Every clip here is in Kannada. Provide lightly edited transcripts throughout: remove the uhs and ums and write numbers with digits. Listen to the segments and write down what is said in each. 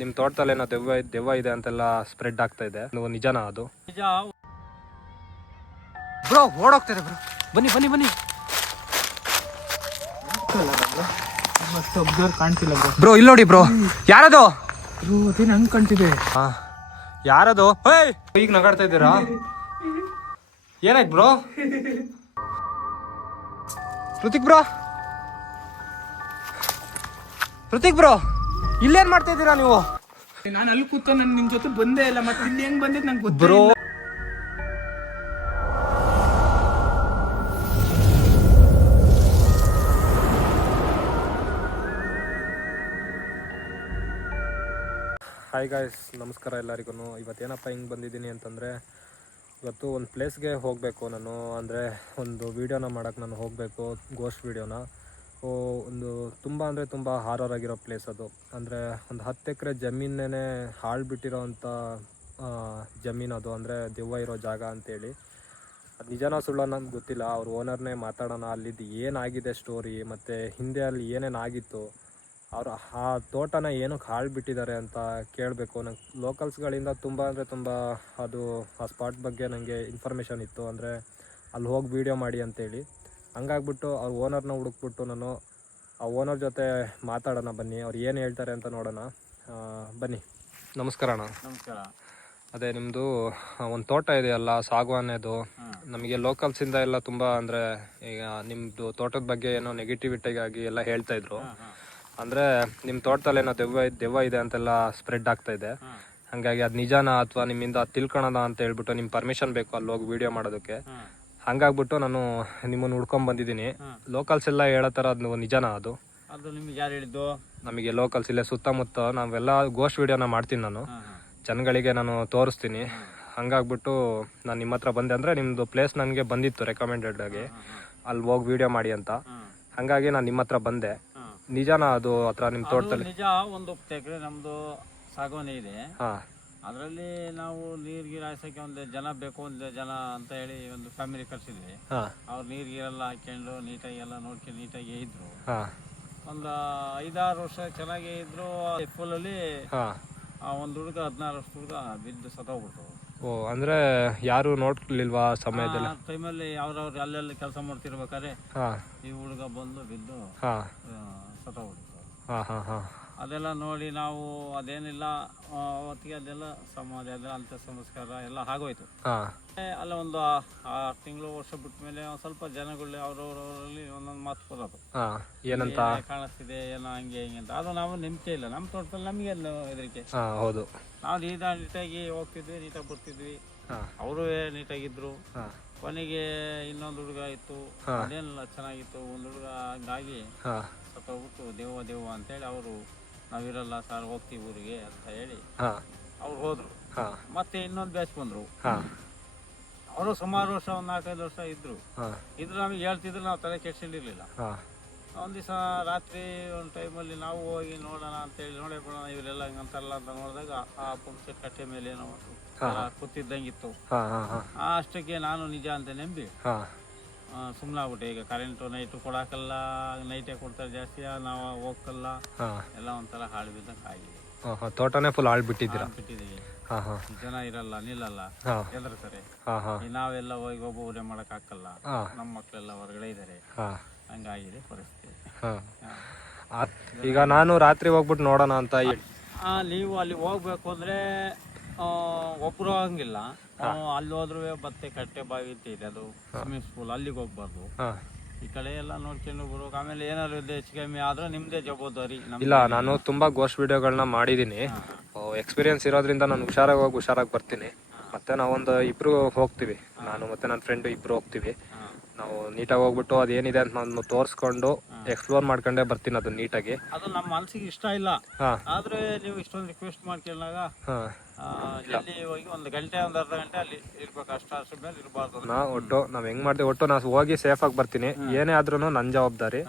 ನಿಮ್ಮ ತೋಟದಲ್ಲಿ ಏನೋ ದೆವ್ವ ಇದೆ ಅಂತೆಲ್ಲ ಸ್ಪ್ರೆಡ್ ಆಗ್ತಾ ಇದೆ, ನೀವು ನಿಜನಾ ಅದು? ನಿಜ ಬ್ರೋ, ಓಡೋಗ್ತಿದೆ ಬ್ರೋ. ಬನ್ನಿ ಬನ್ನಿ ಬನ್ನಿ ಕಾಣ್ತಿಲ್ಲ ಬ್ರೋ. ಇಲ್ಲಿ ನೋಡಿ ಬ್ರೋ, ಯಾರದು? ನಂಗೆ ಕಾಣ್ತಿದೆ. ಯಾರದು? ಈಗ ನಗಾಡ್ತಾ ಇದ್ದೀರಾ? ಏನಾಯ್ತು ಬ್ರೋ? ಋತಿಕ್ ಬ್ರೋ, ಇಲ್ಲೇನ್ ಮಾಡ್ತಾ ಇದ್ದೀರಾ ನೀವು? ನಾನು ಅಲ್ಲಿ ಕೂತ ನಿನ್ ಜೊತೆ ಬಂದೇ ಇಲ್ಲ, ಮತ್ತೆ ಇಲ್ಲಿ ಹೆಂಗ್ ಬಂದಿದ್ ನಂಗೆ ಗೊತ್ತು ಬ್ರೋ. ಹಾಯ್ ಗಾಯ್ಸ್, ನಮಸ್ಕಾರ ಎಲ್ಲರಿಗೂ. ಇವತ್ತೇನಪ್ಪ ಹಿಂಗೆ ಬಂದಿದ್ದೀನಿ ಅಂತಂದರೆ, ಇವತ್ತು ಒಂದು ಪ್ಲೇಸ್ಗೆ ಹೋಗಬೇಕು ನಾನು. ಅಂದರೆ ಒಂದು ವೀಡಿಯೋನ ಮಾಡೋಕ್ಕೆ ನಾನು ಹೋಗಬೇಕು, ಗೋಸ್ಟ್ ವೀಡಿಯೋನ. ಒಂದು ತುಂಬ ಅಂದರೆ ತುಂಬ ಹಾರರ್ ಆಗಿರೋ ಪ್ಲೇಸ್ ಅದು. ಅಂದರೆ ಒಂದು 10 ಎಕರೆ ಜಮೀನೇ ಹಾಳು ಬಿಟ್ಟಿರೋವಂಥ ಜಮೀನು ಅದು. ಅಂದರೆ ದೆವ್ವ ಇರೋ ಜಾಗ ಅಂತೇಳಿ. ಅದು ನಿಜನೋ ಸುಳ್ಳೋ ನನಗೆ ಗೊತ್ತಿಲ್ಲ. ಅವ್ರ ಓನರ್ನೇ ಮಾತಾಡೋಣ, ಅಲ್ಲಿದ್ದು ಏನಾಗಿದೆ ಸ್ಟೋರಿ, ಮತ್ತು ಹಿಂದೆ ಅಲ್ಲಿ ಏನೇನಾಗಿತ್ತು, ಅವರು ಆ ತೋಟನ ಏನಕ್ಕೆ ಹಾಳು ಬಿಟ್ಟಿದ್ದಾರೆ ಅಂತ ಕೇಳಬೇಕು. ನಂಗೆ ಲೋಕಲ್ಸ್ಗಳಿಂದ ತುಂಬ ಅಂದರೆ ತುಂಬ ಅದು ಆ ಸ್ಪಾಟ್ ಬಗ್ಗೆ ನನಗೆ ಇನ್ಫಾರ್ಮೇಷನ್ ಇತ್ತು. ಅಂದರೆ ಅಲ್ಲಿ ಹೋಗಿ ವೀಡಿಯೋ ಮಾಡಿ ಅಂತೇಳಿ. ಹಂಗಾಗ್ಬಿಟ್ಟು ಅವ್ರ ಓನರ್ನ ಹುಡುಕ್ಬಿಟ್ಟು ನಾನು ಆ ಓನರ್ ಜೊತೆ ಮಾತಾಡೋಣ. ಬನ್ನಿ, ಅವ್ರು ಏನು ಹೇಳ್ತಾರೆ ಅಂತ ನೋಡೋಣ. ಬನ್ನಿ. ನಮಸ್ಕಾರ ಅಣ್ಣ. ನಮಸ್ಕಾರ. ಅದೇ ನಿಮ್ಮದು ಒಂದು ತೋಟ ಇದೆಯಲ್ಲ, ಸಾಗವಾನೆದು. ನಮಗೆ ಲೋಕಲ್ಸಿಂದ ಎಲ್ಲ ತುಂಬ ಅಂದರೆ ಈಗ ನಿಮ್ಮದು ತೋಟದ ಬಗ್ಗೆ ಏನೋ ನೆಗೆಟಿವಿಟಿಗಾಗಿ ಎಲ್ಲ ಹೇಳ್ತಾಯಿದ್ರು. ಅಂದರೆ ನಿಮ್ಮ ತೋಟದಲ್ಲಿ ಏನೋ ದೆವ್ವ ಇದೆ ಅಂತೆಲ್ಲ ಸ್ಪ್ರೆಡ್ ಆಗ್ತಾ ಇದೆ. ಹಾಗಾಗಿ ಅದು ನಿಜಾನ ಅಥವಾ ನಿಮ್ಮಿಂದ ತಿಳ್ಕೊಳೋಣ ಅಂತ ಹೇಳ್ಬಿಟ್ಟು ನಿಮ್ಮ ಪರ್ಮಿಷನ್ ಬೇಕು ಅಲ್ಲಿ ಹೋಗಿ ವೀಡಿಯೋ ಮಾಡೋದಕ್ಕೆ. ಹಂಗಾಗ್ಬಿಟ್ಟು ನಾನು ನಿಮ್ಮನ್ನು ಹುಡ್ಕೊಂಡ್ ಬಂದಿದ್ದೀನಿ. ಲೋಕಲ್ಸ್ ಎಲ್ಲ ಹೇಳೋ ಥರ ಅದು ನಿಜಾನ ಅದು? ಅದು ನಿಮ್ಗೆ ಯಾರು ಹೇಳಿದ್ದು? ನಮಗೆ ಲೋಕಲ್ಸ್ ಇಲ್ಲೇ ಸುತ್ತಮುತ್ತ ನಾವೆಲ್ಲ ಗೋಸ್ಟ್ ವೀಡಿಯೋನ ಮಾಡ್ತೀನಿ ನಾನು, ಜನಗಳಿಗೆ ನಾನು ತೋರಿಸ್ತೀನಿ. ಹಂಗಾಗ್ಬಿಟ್ಟು ನಾನು ನಿಮ್ಮ ಹತ್ರ ಬಂದೆ. ಅಂದರೆ ನಿಮ್ಮದು ಪ್ಲೇಸ್ ನನಗೆ ಬಂದಿತ್ತು ರೆಕಮೆಂಡೆಡ್ ಆಗಿ, ಅಲ್ಲಿ ಹೋಗಿ ವೀಡಿಯೋ ಮಾಡಿ ಅಂತ. ಹಾಗಾಗಿ ನಾನು ನಿಮ್ಮ ಹತ್ರ ಬಂದೆ. ನಿಜಾನ ಅದು ಹತ್ರ ನಿಮ್ಮ ತೋಟದಲ್ಲಿ? ನಿಜ. ಒಂದು 10 ಎಕರೆ ನಮ್ಮದು ಸಾಗವಾನಿ ಇದೆ. ಅದರಲ್ಲಿ ನಾವು ನೀರ್ಗೀರು ಹಾಯ್ಸೋಕ್ಕೆ ಒಂದು ಜನ ಬೇಕು, ಒಂದು ಜನ ಅಂತ ಹೇಳಿ ಒಂದು ಫ್ಯಾಮಿಲಿ ಕರ್ಸಿದ್ವಿ. ಅವ್ರು ನೀರ್ಗೀರೆಲ್ಲ ಹಾಕ್ಕೊಂಡು ನೀಟಾಗಿ ಎಲ್ಲ ನೋಡ್ಕೊಂಡು ನೀಟಾಗಿ ಇದ್ರು. ಒಂದು 5-6 ವರ್ಷ ಚೆನ್ನಾಗೇ ಇದ್ರು. ಫುಲ್ಲಲ್ಲಿ ಒಂದು ಹುಡುಗ 16 ವರ್ಷ ಹುಡುಗ ಬಿದ್ದು ಸತ್ತೋಗ್ಬಿಟ್ಟು. ಅಂದರೆ ಯಾರು ನೋಡ್ಲಿಲ್ವಾ ಸಮಯದಲ್ಲಿ? ಟೈಮಲ್ಲಿ ಅವ್ರವ್ರು ಅಲ್ಲೆಲ್ಲಿ ಕೆಲಸ ಮಾಡ್ತಿರ್ಬೇಕಾದ್ರೆ ಈ ಹುಡುಗ ಬಂದು ಬಿದ್ದು ಸತ್ತೋಗ್ಬಿಡ್ತು. ಅದೆಲ್ಲ ನೋಡಿ ನಾವು ಅದೇನಿಲ್ಲ ಅವತ್ತಿಗೆ ಅದೆಲ್ಲ ಸಮಾಧಿ ಅದೆಲ್ಲ ಅಂತ್ಯ ಸಂಸ್ಕಾರ ಎಲ್ಲ ಆಗೋಯ್ತು. ಅಲ್ಲ ಒಂದು 6 ತಿಂಗಳು ವರ್ಷ ಬಿಟ್ಟ ಮೇಲೆ ಸ್ವಲ್ಪ ಜನಗಳು ಅವ್ರವ್ರಲ್ಲಿ ಒಂದೊಂದು ಮಾತು ಬರೋದು, ಏನಂತ ಕಾಣಿಸ್ತಿದೆ ಏನೋ ಹಂಗೆ ಹಿಂಗೆ ಅಂತ. ಅದು ನಾವು ನಂಬಿಕೆ ಇಲ್ಲ. ನಮ್ಮ ತೋಟದಲ್ಲಿ ನಮಗೆ ಹೆದರಿಕೆ. ಹೌದು. ನಾವು ನೀಟಾಗಿ ಹೋಗ್ತಿದ್ವಿ, ನೀಟಾಗಿ ಬರ್ತಿದ್ವಿ, ಅವರು ನೀಟಾಗಿದ್ರು. ಕೊನೆಗೆ ಇನ್ನೊಂದು ಹುಡುಗ ಇತ್ತು, ಅದೇನೆಲ್ಲ ಚೆನ್ನಾಗಿತ್ತು. ಒಂದು ಹುಡುಗ ಹಂಗಾಗಿ ಸತ್ತೋಗ್ಬಿಟ್ಟು ದೆವ್ವ ಅಂತೇಳಿ ಅವರು ನಾವಿರಲ್ಲ ಸರ್, ಹೋಗ್ತೀವಿ ಊರಿಗೆ ಅಂತ ಹೇಳಿ ಅವ್ರು ಹೋದ್ರು. ಮತ್ತೆ ಇನ್ನೊಂದು ಬ್ಯಾಚ್ ಬಂದ್ರು. ಅವರು ಸುಮಾರು ವರ್ಷ ಒಂದು 4-5 ವರ್ಷ ಇದ್ರು. ನಮಗೆ ಹೇಳ್ತಿದ್ರು, ನಾವು ತಲೆ ಕೆಡ್ಸಿರ್ಲಿಲ್ಲ. ಒಂದ್ ದಿವಸ ರಾತ್ರಿ ಒಂದು ಟೈಮಲ್ಲಿ ನಾವು ಹೋಗಿ ನೋಡೋಣ ಅಂತೇಳಿ ನೋಡೇ ಬಿಡೋಣ ಇವರೆಲ್ಲ ಹಂಗಂತಾರಲ್ಲ ಅಂತ ನೋಡಿದಾಗ ಆ ಪಂಚೆ ಕಟ್ಟೆ ಮೇಲೆ ಏನೋ ಕೂತಿದ್ದಂಗಿತ್ತು. ಅಷ್ಟಕ್ಕೆ ನಾನು ನಿಜ ಅಂತ ನಂಬಿ ಸುಮ್ಮನೆ ಆಗ್ಬಿಟ್ಟೆ. ಈಗ ಕರೆಂಟು ನೈಟು ಕೊಡಾಕಲ್ಲ, ನೈಟೇ ಕೊಡ್ತಾರೆ ಜಾಸ್ತಿ, ನಾವು ಹೋಗಲ್ಲ, ಎಲ್ಲ ಒಂಥರ ಹಾಳು ಬಿದ್ದಂಗೆ ಆಗಿದೆ. ತೋಟನೇ ಫುಲ್ ಹಾಳು ಬಿಟ್ಟಿದ್ದೀರಾ? ಬಿಟ್ಟಿದ್ದೀವಿ. ಜನ ಇರಲ್ಲ, ನಿಲ್ಲಲ್ಲ, ಹೆದರ್ತಾರೆ. ನಾವೆಲ್ಲ ಹೋಗಿ ಒಬ್ಬೊಬ್ಬರೇ ಮಾಡಕ್ ಹಾಕಲ್ಲ, ನಮ್ಮ ಮಕ್ಕಳೆಲ್ಲ ಹೊರಗಡೆ ಇದ್ದಾರೆ. ಹಂಗಾಗಿದೆ ಪರಿಸ್ಥಿತಿ. ಈಗ ನಾನು ರಾತ್ರಿ ಹೋಗ್ಬಿಟ್ಟು ನೋಡೋಣ ಅಂತ. ನೀವು ಅಲ್ಲಿ ಹೋಗ್ಬೇಕು ಅಂದ್ರೆ ಒಬ್ರು ಹೋಗಂಗಿಲ್ಲ. ಅಲ್ಲಿ ಹೋದ್ರು ಬತ್ತೆ ಕಟ್ಟೆ ಬಾವಿ ಅಂತ ಇದೆ, ಅದು ಸ್ವಿಮ್ಮಿಂಗ್ ಪೂಲ್, ಅಲ್ಲಿಗೆ ಹೋಗ್ಬಾರ್ದು. ಈ ಕಡೆ ಎಲ್ಲ ನೋಡ್ಕೊಂಡು ಬರ್ಬೇಕು. ಆಮೇಲೆ ಏನಾದ್ರು ಹೆಚ್ಚು ಕಮ್ಮಿ ಆದ್ರೆ ನಿಮ್ದೇ ಜವಾಬ್ದಾರಿ. ಇಲ್ಲ, ನಾನು ತುಂಬಾ ಗೋಸ್ಟ್ ವಿಡಿಯೋಗಳನ್ನ ಮಾಡಿದೀನಿ. ಎಕ್ಸ್ಪೀರಿಯನ್ಸ್ ಇರೋದ್ರಿಂದ ನಾನು ಹುಷಾರಾಗಿ ಬರ್ತೀನಿ. ಮತ್ತೆ ನಾವೊಂದು ಇಬ್ರು ಹೋಗ್ತೀವಿ, ನಾನು ಮತ್ತೆ ನನ್ನ ಫ್ರೆಂಡ್ ಇಬ್ರು ಹೋಗ್ತೀವಿ. ನಾವು ನೀಟಾಗಿ ಹೋಗ್ಬಿಟ್ಟು ಅದೇನಿದೆ ಅಂತ ನಾನು ತೋರಿಸ್ಕೊಂಡು ಎಕ್ಸ್ಪ್ಲೋರ್ ಮಾಡ್ಕೊಂಡೇ ಬರ್ತೀನಿ ಅದು ನೀಟಾಗಿ. ಅದು ನಮ್ಮ ಮನಸ್ಸಿಗೆ ಇಷ್ಟ ಇಲ್ಲ, ಆದ್ರೆ ನೀವು ಇಷ್ಟೊಂದು ರಿಕ್ವೆಸ್ಟ್ ಮಾಡ್ಕೊಂಡಾಗ ಜಲ್ದಿ ಹೋಗಿ 1 ಗಂಟೆ 1 ಅರ್ಧ ಗಂಟೆ ಅಲ್ಲಿ ಇರ್ಬೇಕು. ಅಷ್ಟು ಮೇಲೆ ಇರಬಾರ್ದು. ನಾವ್ ಹೆಂಗ್ ಮಾಡ್ತೀವಿ ಒಟ್ಟು ನಾವು ಹೋಗಿ ಸೇಫ್ ಆಗಿ ಬರ್ತೀನಿ. ಏನೇ ಆದ್ರೂ ನನ್ನ ಜವಾಬ್ದಾರಿ,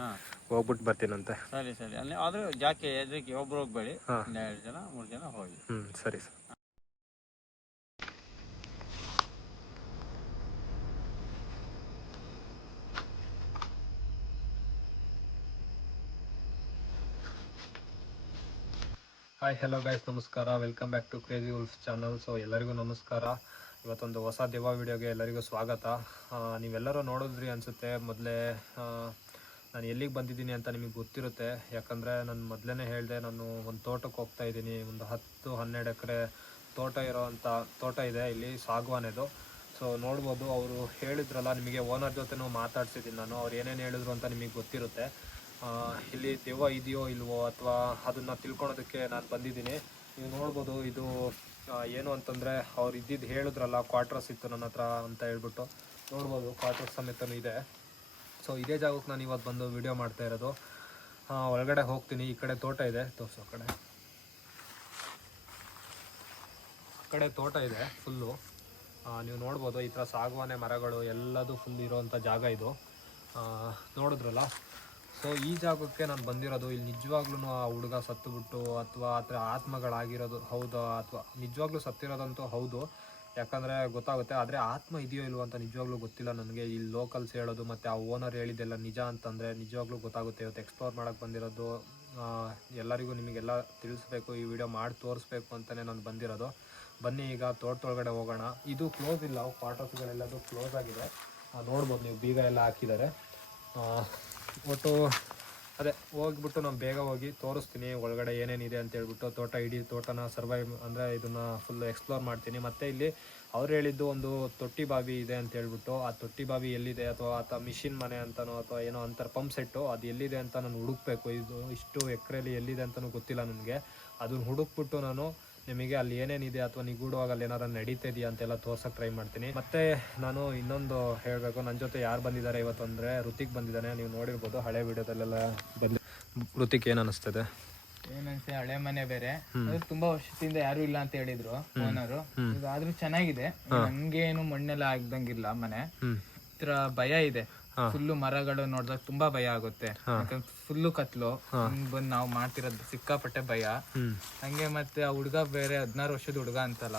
ಹೋಗ್ಬಿಟ್ಟು ಬರ್ತೀನಂತೆ. ಸರಿ ಅಲ್ಲಿ ಆದ್ರೆ ಜಾಕೆ ಎದ್ರಿಗೆ ಒಬ್ರು ಹೋಗ್ಬೇಡಿ, 2 ಜನ 3 ಜನ ಹೋಗಿ. ಸರಿ ಸರ್. ಹಾಯ್ ಹಲೋ ಗೈಸ್, ನಮಸ್ಕಾರ. Welcome back to crazy wolf channel. So ಎಲ್ಲರಿಗೂ ನಮಸ್ಕಾರ. ಇವತ್ತೊಂದು ಹೊಸ ದೆವ್ವ ವಿಡಿಯೋಗೆ ಎಲ್ಲರಿಗೂ ಸ್ವಾಗತ. ನೀವೆಲ್ಲರೂ ನೋಡಿದ್ರಿ ಅನಿಸುತ್ತೆ. ಮೊದಲೇ ನಾನು ಎಲ್ಲಿಗೆ ಬಂದಿದ್ದೀನಿ ಅಂತ ನಿಮಗೆ ಗೊತ್ತಿರುತ್ತೆ. ಯಾಕಂದರೆ ನಾನು ಮೊದಲೇ ಹೇಳಿದೆ, ನಾನು ಒಂದು ತೋಟಕ್ಕೆ ಹೋಗ್ತಾ ಇದ್ದೀನಿ. ಒಂದು 10-12 ಎಕರೆ ತೋಟ ಇರೋವಂಥ ತೋಟ ಇದೆ ಇಲ್ಲಿ, ಸಾಗವಾನೆದು. ಸೊ ನೋಡ್ಬೋದು, ಅವರು ಹೇಳಿದ್ರಲ್ಲ, ನಿಮಗೆ ಓನರ್ ಜೊತೆನೂ ಮಾತಾಡ್ಸಿದ್ದೀನಿ ನಾನು. ಅವ್ರು ಏನೇನು ಹೇಳಿದ್ರು ಅಂತ ನಿಮಗೆ ಗೊತ್ತಿರುತ್ತೆ. ಇಲ್ಲಿ ದೆವ್ವ ಇದೆಯೋ ಇಲ್ವೋ ಅಥವಾ ಅದನ್ನು ತಿಳ್ಕೊಳೋದಕ್ಕೆ ನಾನು ಬಂದಿದ್ದೀನಿ. ನೀವು ನೋಡ್ಬೋದು, ಇದು ಏನು ಅಂತಂದರೆ ಅವ್ರು ಇದ್ದಿದ್ದು ಹೇಳಿದ್ರಲ್ಲ, ಕ್ವಾರ್ಟರ್ಸ್ ಇತ್ತು ನನ್ನ ಹತ್ರ ಅಂತ ಹೇಳ್ಬಿಟ್ಟು. ನೋಡ್ಬೋದು, ಕ್ವಾರ್ಟರ್ಸ್ ಸಮೇತನೂ ಇದೆ. ಸೊ ಇದೇ ಜಾಗಕ್ಕೆ ನಾನು ಇವತ್ತು ಬಂದು ವಿಡಿಯೋ ಮಾಡ್ತಾ ಇರೋದು. ಒಳಗಡೆ ಹೋಗ್ತೀನಿ. ಈ ಕಡೆ ತೋಟ ಇದೆ, ತೋರಿಸೋ ಕಡೆ ತೋಟ ಇದೆ ಫುಲ್ಲು. ನೀವು ನೋಡ್ಬೋದು, ಈ ಥರ ಸಾಗವಾನೆ ಮರಗಳು ಎಲ್ಲದೂ ಫುಲ್ ಇರೋವಂಥ ಜಾಗ ಇದು. ನೋಡಿದ್ರಲ್ಲ. ಸೊ ಈ ಜಾಗಕ್ಕೆ ನಾನು ಬಂದಿರೋದು. ಇಲ್ಲಿ ನಿಜವಾಗ್ಲೂ ಆ ಹುಡುಗ ಸತ್ತುಬಿಟ್ಟು ಅಥವಾ ಆ ಥರ ಆತ್ಮಗಳಾಗಿರೋದು ಹೌದಾ, ಅಥವಾ ನಿಜವಾಗ್ಲೂ ಸತ್ತಿರೋದಂತೂ ಹೌದು, ಯಾಕಂದರೆ ಗೊತ್ತಾಗುತ್ತೆ. ಆದರೆ ಆತ್ಮ ಇದೆಯೋ ಇಲ್ವೋ ಅಂತ ನಿಜವಾಗ್ಲೂ ಗೊತ್ತಿಲ್ಲ ನನಗೆ. ಇಲ್ಲಿ ಲೋಕಲ್ಸ್ ಹೇಳೋದು ಮತ್ತು ಆ ಓನರ್ ಹೇಳಿದ್ದೆಲ್ಲ ನಿಜ ಅಂತಂದರೆ ನಿಜವಾಗ್ಲೂ ಗೊತ್ತಾಗುತ್ತೆ. ಇವತ್ತು ಎಕ್ಸ್ಪ್ಲೋರ್ ಮಾಡೋಕ್ಕೆ ಬಂದಿರೋದು. ಎಲ್ಲರಿಗೂ ನಿಮಗೆಲ್ಲ ತಿಳಿಸ್ಬೇಕು, ಈ ವಿಡಿಯೋ ಮಾಡಿ ತೋರಿಸ್ಬೇಕು ಅಂತಲೇ ನಾನು ಬಂದಿರೋದು. ಬನ್ನಿ ಈಗ ತೋಟದೊಳಗಡೆ ಹೋಗೋಣ. ಇದು ಕ್ಲೋಸ್ ಇಲ್ಲ, ಕ್ವಾರ್ಟರ್ಸ್ಗಳೆಲ್ಲದು ಕ್ಲೋಸ್ ಆಗಿದೆ. ನೋಡ್ಬೋದು ನೀವು, ಬೀಗ ಎಲ್ಲ ಹಾಕಿದ್ದಾರೆ. ಒಟ್ಟು ಅದೇ ಹೋಗ್ಬಿಟ್ಟು ನಾನು ಬೇಗ ಹೋಗಿ ತೋರಿಸ್ತೀನಿ ಒಳಗಡೆ ಏನೇನಿದೆ ಅಂತ ಹೇಳ್ಬಿಟ್ಟು. ಇಡೀ ತೋಟನ ಸರ್ವೈವ್ ಅಂದರೆ ಇದನ್ನು ಫುಲ್ ಎಕ್ಸ್ಪ್ಲೋರ್ ಮಾಡ್ತೀನಿ. ಮತ್ತು ಇಲ್ಲಿ ಅವ್ರು ಹೇಳಿದ್ದು ಒಂದು ತೊಟ್ಟಿ ಬಾವಿ ಇದೆ ಅಂತ ಹೇಳ್ಬಿಟ್ಟು. ಆ ತೊಟ್ಟಿ ಬಾವಿ ಎಲ್ಲಿದೆ, ಅಥವಾ ಮಿಷಿನ್ ಮನೆ ಅಂತನೋ ಅಥವಾ ಏನೋ ಅಂತಾರೆ, ಪಂಪ್ ಸೆಟ್ಟು, ಅದು ಎಲ್ಲಿದೆ ಅಂತ ನಾನು ಹುಡುಕ್ಬೇಕು. ಇದು ಇಷ್ಟು ಎಕರೆಯಲ್ಲಿ ಎಲ್ಲಿದೆ ಅಂತಲೂ ಗೊತ್ತಿಲ್ಲ ನನಗೆ. ಅದನ್ನು ಹುಡುಕ್ಬಿಟ್ಟು ನಾನು ನಿಮಗೆ ಅಲ್ಲಿ ಏನೇನಿದೆ ಅಥವಾ ನಿಗೂಢವಾಗಿ ಅಲ್ಲಿ ಏನಾರು ನಡೀತಿದೆಯಾ ಅಂತೆಲ್ಲ ತೋರ್ಸೋಕೆ ಟ್ರೈ ಮಾಡ್ತೀನಿ. ಮತ್ತು ನಾನು ಇನ್ನೊಂದು ಹೇಳಬೇಕು, ನನ್ನ ಜೊತೆ ಯಾರು ಬಂದಿದ್ದಾರೆ ಇವತ್ತು ಅಂದರೆ ಋತಿಕ್ ಬಂದಿದ್ದಾನೆ. ನೀವು ನೋಡಿರ್ಬೋದು ಹಳೆ ವಿಡಿಯೋದಲ್ಲೆಲ್ಲ ಬಂದು. ಋತಿಕ್ ಏನು ಅನಿಸ್ತದೆ? ಏನಂತೆ, ಹಳೆ ಮನೆ ಬೇರೆ, ತುಂಬಾ ವರ್ಷದಿಂದ ಯಾರು ಇಲ್ಲ ಅಂತ ಹೇಳಿದ್ರು ಓನರು. ಈಗ ಆದ್ರೂ ಚೆನ್ನಾಗಿದೆ, ನನ್ಗೇನು ಮಣ್ಣೆಲ್ಲ ಆಗ್ದಂಗಿಲ್ಲ ಮನೆ. ಇತರ ಭಯ ಇದೆ, ಫುಲ್ಲು ಮರಗಳು ನೋಡಿದಾಗ ತುಂಬಾ ಭಯ ಆಗುತ್ತೆ. ಯಾಕಂದ್ರೆ ಫುಲ್ಲು ಕತ್ಲು, ಬಂದು ನಾವು ಮಾಡ್ತಿರೋದು ಸಿಕ್ಕಾಪಟ್ಟೆ ಭಯ. ಹಂಗೆ ಮತ್ತೆ ಆ ಹುಡ್ಗ ಬೇರೆ 16 ವರ್ಷದ ಹುಡ್ಗ ಅಂತಲ್ಲ,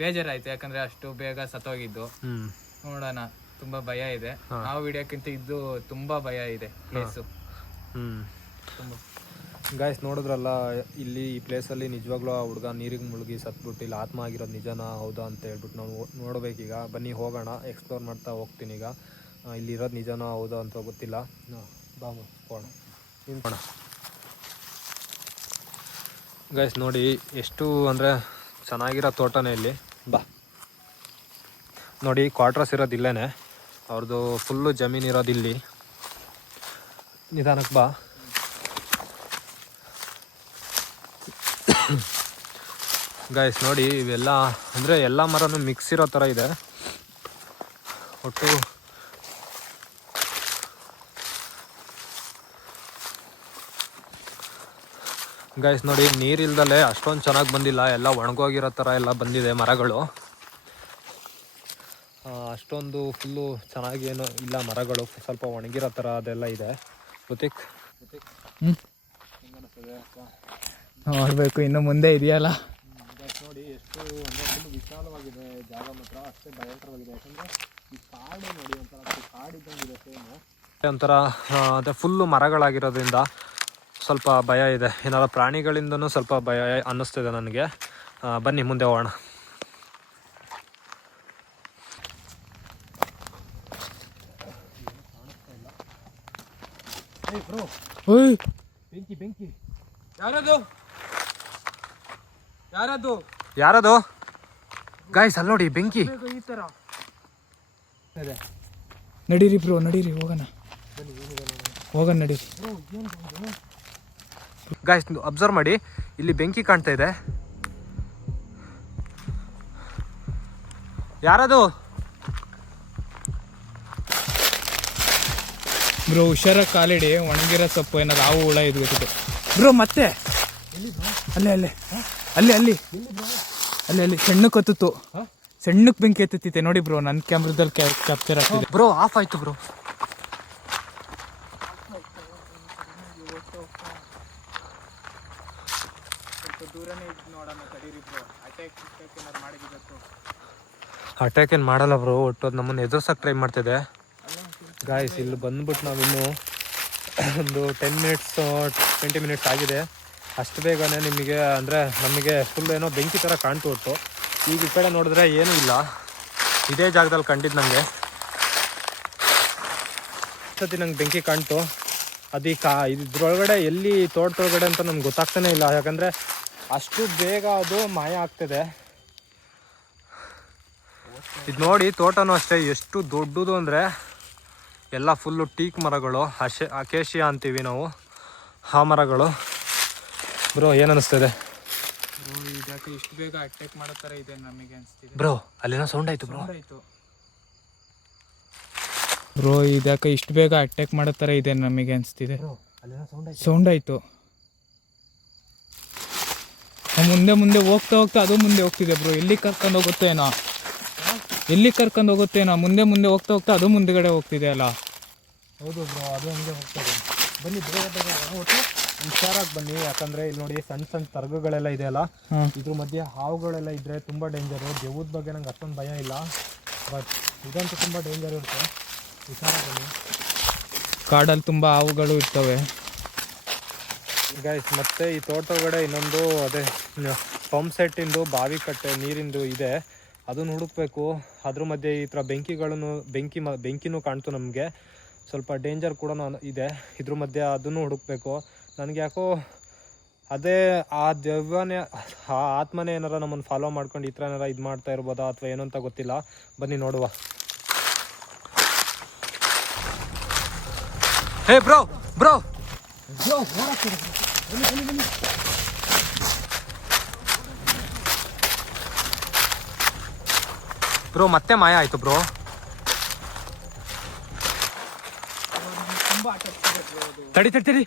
ಬೇಜಾರಾಯ್ತು. ಯಾಕಂದ್ರೆ ಅಷ್ಟು ಬೇಗ ಸತ್ತೋಗಿದ್ದು. ನೋಡೋಣ, ತುಂಬಾ ಭಯ ಇದೆ. ಆ ವಿಡಿಯೋಕ್ಕಿಂತ ಇದು ತುಂಬಾ ಭಯ ಇದೆ ಪ್ಲೇಸು. ಗಾಯ್ಸ್ ನೋಡಿದ್ರಲ್ಲ, ಇಲ್ಲಿ ಈ ಪ್ಲೇಸಲ್ಲಿ ನಿಜವಾಗ್ಲೂ ಆ ಹುಡುಗ ನೀರಿಗೆ ಮುಳುಗಿ ಸತ್ಬಿಟ್ಟು ಇಲ್ಲಿ ಆತ್ಮ ಆಗಿರೋದು ನಿಜನಾ ಹೌದಾ ಅಂತ ಹೇಳ್ಬಿಟ್ಟು ನಾವು ನೋಡಬೇಕೀಗ. ಬನ್ನಿ ಹೋಗೋಣ, ಎಕ್ಸ್ಪ್ಲೋರ್ ಮಾಡ್ತಾ ಹೋಗ್ತೀನಿ ಈಗ. ಇಲ್ಲಿರೋದು ನಿಜನೋ ಹೌದಾ ಅಂತ ಗೊತ್ತಿಲ್ಲ. ಬಾ ಹೋಗೋಣ. ಗೈಸ್ ನೋಡಿ, ಎಷ್ಟು ಅಂದರೆ ಚೆನ್ನಾಗಿರೋ ತೋಟನೇ ಇಲ್ಲಿ. ಬಾ ನೋಡಿ, ಕ್ವಾರ್ಟರ್ಸ್ ಇರೋದು ಇಲ್ಲೇ, ಅವ್ರದ್ದು ಫುಲ್ಲು ಜಮೀನು ಇರೋದು ಇಲ್ಲಿ. ನಿಧಾನಕ್ಕೆ ಬಾ. ಗೈಸ್ ನೋಡಿ, ಇವೆಲ್ಲ ಅಂದರೆ ಎಲ್ಲ ಮರನೂ ಮಿಕ್ಸ್ ಇರೋ ಥರ ಇದೆ. ಒಟ್ಟು ಗೈಸ್ ನೋಡಿ, ನೀರಿಲ್ದಲೇ ಅಷ್ಟೊಂದು ಚೆನ್ನಾಗಿ ಬಂದಿಲ್ಲ. ಎಲ್ಲ ಒಣಗೋಗಿರೋ ಥರ ಎಲ್ಲ ಬಂದಿದೆ ಮರಗಳು. ಅಷ್ಟೊಂದು ಫುಲ್ಲು ಚೆನ್ನಾಗಿ ಏನು ಇಲ್ಲ ಮರಗಳು, ಸ್ವಲ್ಪ ಒಣಗಿರೋ ಥರ ಅದೆಲ್ಲ ಇದೆ. ಋತಿಕ್ ನೋಡ್ಬೇಕು, ಇನ್ನು ಮುಂದೆ ಇದೆಯಲ್ಲ. ನೋಡಿ ಎಷ್ಟು ಅಂದರೆ ಫುಲ್ ವಿಶಾಲವಾಗಿದೆ ಜಾಗ, ಮಾತ್ರ ಅಷ್ಟೇ ಭಯಂಕರವಾಗಿದೆ. ಯಾಕಂದರೆ ಈ ಕಾಡು ನೋಡಿ, ಒಂಥರ ಕಾಡಿದ್ದಂಗಿದೆ ಸೇಮು. ಒಂಥರ ಅದೇ ಫುಲ್ಲು ಮರಗಳಾಗಿರೋದ್ರಿಂದ ಸ್ವಲ್ಪ ಭಯ ಇದೆ. ಏನಾರ ಪ್ರಾಣಿಗಳಿಂದನೂ ಸ್ವಲ್ಪ ಭಯ ಅನ್ನಿಸ್ತಿದೆ ನನಗೆ. ಬನ್ನಿ ಮುಂದೆ ಹೋಗೋಣ. ಬೆಂಕಿ ಬೆಂಕಿ, ಯಾರದು ಗಾಯ್ಸ್? ಅಲ್ಲಿ ನೋಡಿ ಬೆಂಕಿ. ಈ ತರ ನಡೀರಿ ಬ್ರೋ, ನಡೀರಿ, ಹೋಗೋಣ ನಡೀರಿ. ಗಾಯ್ಸ್ ಅಬ್ಸರ್ವ್ ಮಾಡಿ, ಇಲ್ಲಿ ಬೆಂಕಿ ಕಾಣ್ತಾ ಇದೆ. ಯಾರದು ಬ್ರೋ? ಹುಷಾರ, ಕಾಲಿಡಿ, ಒಣಗಿರೋ ಸೊಪ್ಪು ಏನಾದ್ರು ಹಾವು ಹುಳ ಇದು ಗೊತ್ತಿತ್ತು ಬ್ರೋ. ಮತ್ತೆ ಅಲ್ಲಿ ಸಣ್ಣಕ್ಕೆ ಹತ್ತಿತ್ತು, ಸಣ್ಣಕ್ಕೆ ಬೆಂಕಿ ಎತ್ತುತ್ತಿತ್ತೆ ನೋಡಿ ಬ್ರೋ. ನನ್ನ ಕ್ಯಾಮ್ರಾದಲ್ಲಿ ಕ್ಯಾಪ್ಚರ್ ಆಗ್ತಿದೆ ಬ್ರೋ. ಆಫ್ ಆಯ್ತು ಬ್ರೋ. ಅಟ್ಯಾಕ್ ಏನು ಮಾಡಲ್ಲ ಬ್ರೋ, ಒಟ್ಟು ಅದು ನಮ್ಮನ್ನು ಎದುರ್ಸಕ್ಕೆ ಟ್ರೈ ಮಾಡ್ತಿದೆ. ಗಾಯ್ಸ್ ಇಲ್ಲಿ ಬಂದ್ಬಿಟ್ಟು ನಾವಿನ್ನು ಒಂದು 10 ಮಿನಿಟ್ಸ್ 20 ಮಿನಿಟ್ಸ್ ಆಗಿದೆ. ಅಷ್ಟು ಬೇಗನೆ ನಿಮಗೆ ಅಂದರೆ ನಮಗೆ ಫುಲ್ ಏನೋ ಬೆಂಕಿ ಥರ ಕಾಣ್ತು ಒಟ್ಟು. ಈಗ ಈ ಕಡೆ ನೋಡಿದ್ರೆ ಏನೂ ಇಲ್ಲ, ಇದೇ ಜಾಗದಲ್ಲಿ ಕಂಡಿದ್ದು ನನಗೆ ಸತಿ ನಂಗೆ ಬೆಂಕಿ ಕಾಣ್ತು. ಇದ್ರೊಳಗಡೆ ಎಲ್ಲಿ ತೋಟದೊಳಗಡೆ ಅಂತ ನನಗೆ ಗೊತ್ತಾಗ್ತಾನೆ ಇಲ್ಲ, ಯಾಕಂದರೆ ಅಷ್ಟು ಬೇಗ ಅದು ಮಾಯ ಆಗ್ತದೆ. ಇದು ನೋಡಿ ತೋಟನೂ ಅಷ್ಟೇ ಎಷ್ಟು ದೊಡ್ಡದು ಅಂದರೆ ಎಲ್ಲ ಫುಲ್ಲು ಟೀಕ್ ಮರಗಳು, ಅಕೇಶಿಯಾ ಅಂತೀವಿ ನಾವು, ಆ ಮರಗಳು. ಬ್ರೋ ಏನು ಅನ್ನಿಸ್ತದೆ? ಇದಕ್ಕೆ ಇಷ್ಟು ಬೇಗ ಅಟ್ಯಾಕ್ ಮಾಡೋ ಥರ ಇದೆ ನಮಗೆ ಅನಿಸ್ತಿದೆ. ಬ್ರೋ ಅಲ್ಲೇನೋ ಸೌಂಡ್ ಆಯಿತು ಬ್ರೋ. ಬ್ರೋ ಇದಕ್ಕೆ ಇಷ್ಟು ಬೇಗ ಅಟ್ಯಾಕ್ ಮಾಡೋ ಥರ ಇದೆ ನಮಗೆ ಅನಿಸ್ತಿದೆ. ಸೌಂಡ್ ಆಯಿತು. ಮುಂದೆ ಮುಂದೆ ಹೋಗ್ತಾ ಹೋಗ್ತಾ ಅದು ಮುಂದೆ ಹೋಗ್ತಿದೆ ಬ್ರೋ. ಎಲ್ಲಿ ಕರ್ಕೊಂಡು ಹೋಗುತ್ತೇನೋ, ಮುಂದೆ ಮುಂದೆ ಹೋಗ್ತಾ ಹೋಗ್ತಾ ಅದು ಮುಂದೆಗಡೆ ಹೋಗ್ತಿದೆ ಅಲ್ಲ. ಹೌದು ಬ್ರೋ, ಅದು ಹಂಗೆ ಹೋಗ್ತದೆ. ಬನ್ನಿ ಬೇಗ ಒಟ್ಟು ಹುಷಾರಾಗಿ ಬನ್ನಿ, ಯಾಕಂದರೆ ಇಲ್ಲಿ ನೋಡಿ ಸಣ್ಣ ಸಣ್ಣ ತರ್ಗಗಳೆಲ್ಲ ಇದೆಯಲ್ಲ, ಇದ್ರ ಮಧ್ಯೆ ಹಾವುಗಳೆಲ್ಲ ಇದ್ದರೆ ತುಂಬ ಡೇಂಜರು. ದೆವ್ವದ ಬಗ್ಗೆ ನಂಗೆ ಅಷ್ಟೊಂದು ಭಯ ಇಲ್ಲ, ಬಟ್ ಇದಂತೂ ತುಂಬ ಡೇಂಜರ್ ಇರುತ್ತೆ. ಹುಷಾರಾಗಿ ಬನ್ನಿ. ಕಾಡಲ್ಲಿ ತುಂಬ ಹಾವುಗಳು ಇರ್ತವೆ ಗೈಸ್. ಮತ್ತು ಈ ತೋಟದೊಳಗಡೆ ಇನ್ನೊಂದು ಅದೇ ಪಂಪ್ ಸೆಟ್ಟಿಂದು ಬಾವಿ ಕಟ್ಟೆ ನೀರಿಂದು ಇದೆ, ಅದನ್ನು ಹುಡುಕ್ಬೇಕು. ಅದ್ರ ಮಧ್ಯೆ ಈ ಥರ ಬೆಂಕಿನೂ ಕಾಣ್ತು ನಮಗೆ. ಸ್ವಲ್ಪ ಡೇಂಜರ್ ಕೂಡ ಇದೆ ಇದ್ರ ಮಧ್ಯೆ, ಅದನ್ನು ಹುಡುಕ್ಬೇಕು. ನನಗೆ ಯಾಕೋ ಅದೇ ಆ ದೆವ್ವನೇ, ಆ ಆತ್ಮನೇ ಏನಾರ ನಮ್ಮನ್ನು ಫಾಲೋ ಮಾಡ್ಕೊಂಡು ಈ ಥರ ಏನಾರ ಇದು ಮಾಡ್ತಾ ಇರ್ಬೋದಾ ಅಥವಾ ಏನು ಅಂತ ಗೊತ್ತಿಲ್ಲ. ಬನ್ನಿ ನೋಡುವ. Hey bro bro bro bro ಮತ್ತೆ ಮಾಯ ಆಯಿತು ಬ್ರೋ. ತಡಿ ತಡಿ ತಡಿ.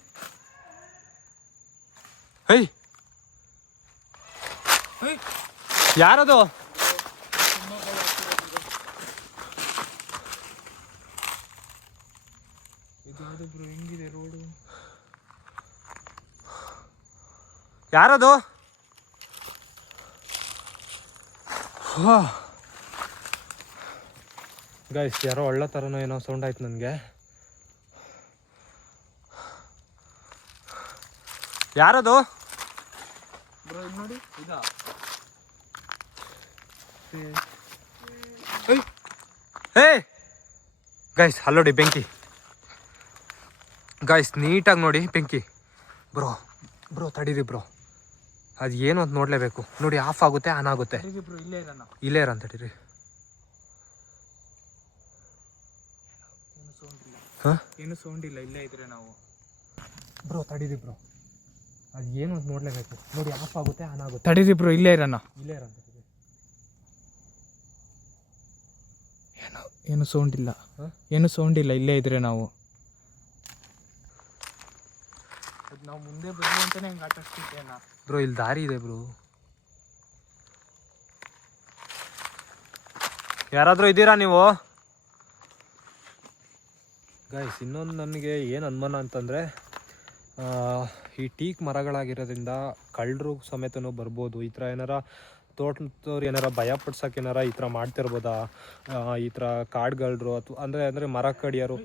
ಹೇ ಯಾರದು? ಹೆಂಗಿದೆ ರೋಡು? ಯಾರದು? ಗೈಸ್ ಯಾರೋ ಒಳ್ಳೆ ಥರನೋ ಏನೋ ಸೌಂಡ್ ಆಯ್ತು ನನಗೆ. ಯಾರದು? ನೋಡಿ ಇದಾ? ಹೇ ಗೈಸ್ ಅಲ್ಲೋಡಿ ಬೆಂಕಿ. ಗೈಸ್ ನೀಟಾಗಿ ನೋಡಿ ಬೆಂಕಿ. ಬ್ರೋ ಬ್ರೋ ತಡೀರಿ ಬ್ರೋ, ಅದು ಏನು ಅಂತ ನೋಡಲೇಬೇಕು. ನೋಡಿ ಆಫ್ ಆಗುತ್ತೆ, ಆನ್ ಆಗುತ್ತೆ. ಇಲ್ಲೇ ಇರ ಅಂತ ತಡೀರಿ. ಏನು ಸೌಂಡ್ ಇಲ್ಲ, ಇಲ್ಲೇ ಇದ್ರೆ ನಾವು. ಬ್ರೋ ತಡೀರಿ ಬ್ರೋ, ಅದು ಏನು ಅಂತ ನೋಡಲೇಬೇಕು. ನೋಡಿ ಆಫ್ ಆಗುತ್ತೆ, ಆನ್ ಆಗುತ್ತೆ. ತಡೀರಿ ಬ್ರೋ, ಇಲ್ಲೇ ಇರೋಣ. ಇಲ್ಲೇ ಇರ. ಏನು ಸೌಂಡ್ ಇಲ್ಲ, ಏನು ಸೌಂಡ್ ಇಲ್ಲ, ಇಲ್ಲೇ ಇದ್ರೆ ನಾವು. ಅದು ನಾವು ಮುಂದೆ ಬರಲಿ ಅಂತಾನೆ ಹೆಂಗೆ ಆಟ ಆಡ್ತಿದ್ದೇನ ಬ್ರೋ. ಇಲ್ಲಿ ದಾರಿ ಇದೆ ಬ್ರೋ. ಯಾರಾದರೂ ಇದ್ದೀರಾ ನೀವು? ಗೈಸ್ ಇನ್ನೊಂದು ನನಗೆ ಏನು ಅನುಮಾನ ಅಂತಂದರೆ, ಈ ಟೀಕ್ ಮರಗಳಾಗಿರೋದ್ರಿಂದ ಕಳ್ಳರು ಸಮೇತನೂ ಬರ್ಬೋದು. ಈ ಥರ ಏನಾರ ತೋಟದವ್ರು ಏನಾರ ಭಯಪಡ್ಸೋಕೆ ಏನಾರ ಈ ಥರ ಮಾಡ್ತಿರ್ಬೋದಾ? ಈ ಥರ ಕಾಡುಗಳ್ರು ಅಥವಾ ಅಂದರೆ ಮರ ಕಡಿಯೋರು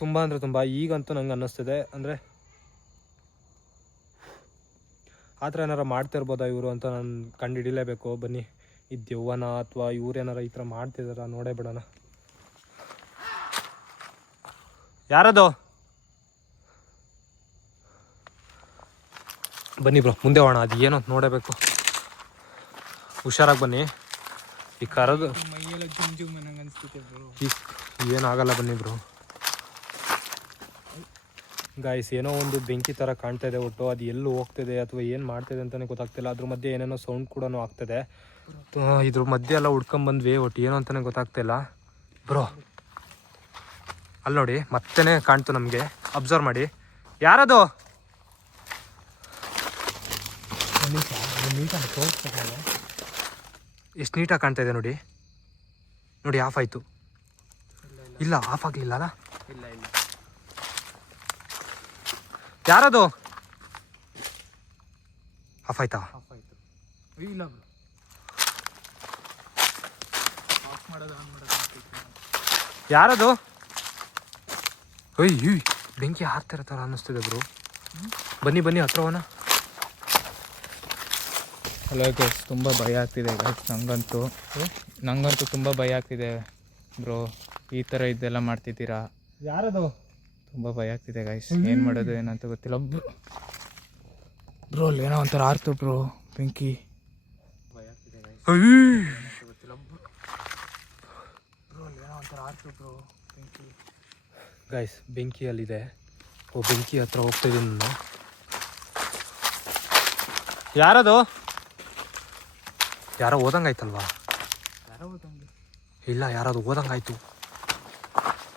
ತುಂಬ ಅಂದರೆ ತುಂಬ. ಈಗಂತೂ ನಂಗೆ ಅನ್ನಿಸ್ತಿದೆ, ಅಂದರೆ ಆ ಥರ ಏನಾರ ಮಾಡ್ತಿರ್ಬೋದಾ ಇವರು ಅಂತ ನಾನು ಕಂಡು ಹಿಡಿಲೇಬೇಕು. ಬನ್ನಿ, ಇದು ದೆವ್ವನ ಅಥವಾ ಇವ್ರೇನಾರ ಈ ಥರ ಮಾಡ್ತಿದಾರ ನೋಡೇ ಬಿಡೋಣ. ಯಾರದು? ಬನ್ನಿ ಬ್ರೋ ಮುಂದೆ ಹೋಗೋಣ, ಅದು ಏನು ಅಂತ ನೋಡಬೇಕು. ಹುಷಾರಾಗಿ ಬನ್ನಿ. ಈ ಕರದು ಮೈಯೆಲ್ಲ ಜುಮ್ ಜುಮ್ ಅನ್ನಂಗೆ ಅನಿಸ್ತಿದೆ ಬ್ರೋ. ಏನಾಗಲ್ಲ ಬನ್ನಿ ಬ್ರೋ. ಗಾಯ್ಸ್ ಏನೋ ಒಂದು ಬೆಂಕಿ ಥರ ಕಾಣ್ತಾ ಇದೆ ಒಟ್ಟು. ಅದು ಎಲ್ಲೂ ಹೋಗ್ತಿದೆ ಅಥವಾ ಏನು ಮಾಡ್ತಿದೆ ಅಂತಲೇ ಗೊತ್ತಾಗ್ತಿಲ್ಲ. ಅದ್ರ ಮಧ್ಯೆ ಏನೇನೋ ಸೌಂಡ್ ಕೂಡ ಆಗ್ತಿದೆ. ಇದ್ರ ಮಧ್ಯೆ ಎಲ್ಲ ಹುಡ್ಕೊಂಬಂದ್ವಿ, ಒಟ್ಟು ಏನೋ ಅಂತಲೇ ಗೊತ್ತಾಗ್ತಿಲ್ಲ ಬ್ರೋ. ಅಲ್ಲಿ ನೋಡಿ ಮತ್ತೇ ಕಾಣ್ತು ನಮಗೆ, ಅಬ್ಸರ್ವ್ ಮಾಡಿ. ಯಾರದು? ಎಷ್ಟು ನೀಟಾಗಿ ಕಾಣ್ತಾ ಇದೆ ನೋಡಿ. ನೋಡಿ ಆಫ್ ಆಯಿತು. ಇಲ್ಲ ಆಫ್ ಆಗಲಿಲ್ಲ ಅಲ್ಲ. ಇಲ್ಲ ಇಲ್ಲ. ಯಾರದು? ಆಫ್ ಆಯ್ತಾ? ಆಫ್ ಆಯಿತು. ಇಲ್ಲ ಬ್ರೋ, ಆಫ್ ಮಾಡೋದು ಆನ್ ಮಾಡೋದು. ಯಾರದು? ಬೆಂಕಿ ಹಾಕ್ತಿರೋ ಥರ ಅನ್ನಿಸ್ತಿದೆ ಬ್ರೋ. ಬನ್ನಿ ಬನ್ನಿ ಹತ್ರವನ. ಹಲೋ ಗೈಸ್, ತುಂಬ ಭಯ ಆಗ್ತಿದೆ ಗೈಸ್. ನಂಗಂತೂ ತುಂಬ ಭಯ ಆಗ್ತಿದೆ ಬ್ರೋ. ಈ ಥರ ಇದೆಲ್ಲ ಮಾಡ್ತಿದ್ದೀರಾ? ಯಾರದು? ತುಂಬ ಭಯ ಆಗ್ತಿದೆ ಗೈಸ್. ಏನು ಮಾಡೋದು ಏನಂತ ಗೊತ್ತಿಲ್ಲ ಬ್ರೋ. ಅಲ್ಲಿ ಏನೋ ಒಂಥರ ಆರ್ತು ಬ್ರೋ, ಬೆಂಕಿ. ಭಯ ಆಗ್ತಿದೆ ಗೈಸ್. ಗೊತ್ತಿಲ್ಲ ಬ್ರೋ. ಅಲ್ಲಿ ಏನೋ ಒಂಥರ ಆರ್ತು ಬ್ರೋ, ಬೆಂಕಿ. ಗೈಸ್ ಬೆಂಕಿ ಅಲ್ಲಿದೆ. ಬೆಂಕಿ ಹತ್ರ ಹೋಗ್ತಿದ್ದೀನಿ ನಾನು. ಯಾರದು? ಯಾರೋ ಓದಂಗಾಯ್ತಲ್ವಾ? ಯಾರೋ ಓದಂಗೆ ಇಲ್ಲ, ಯಾರದು ಓದಂಗಾಯ್ತು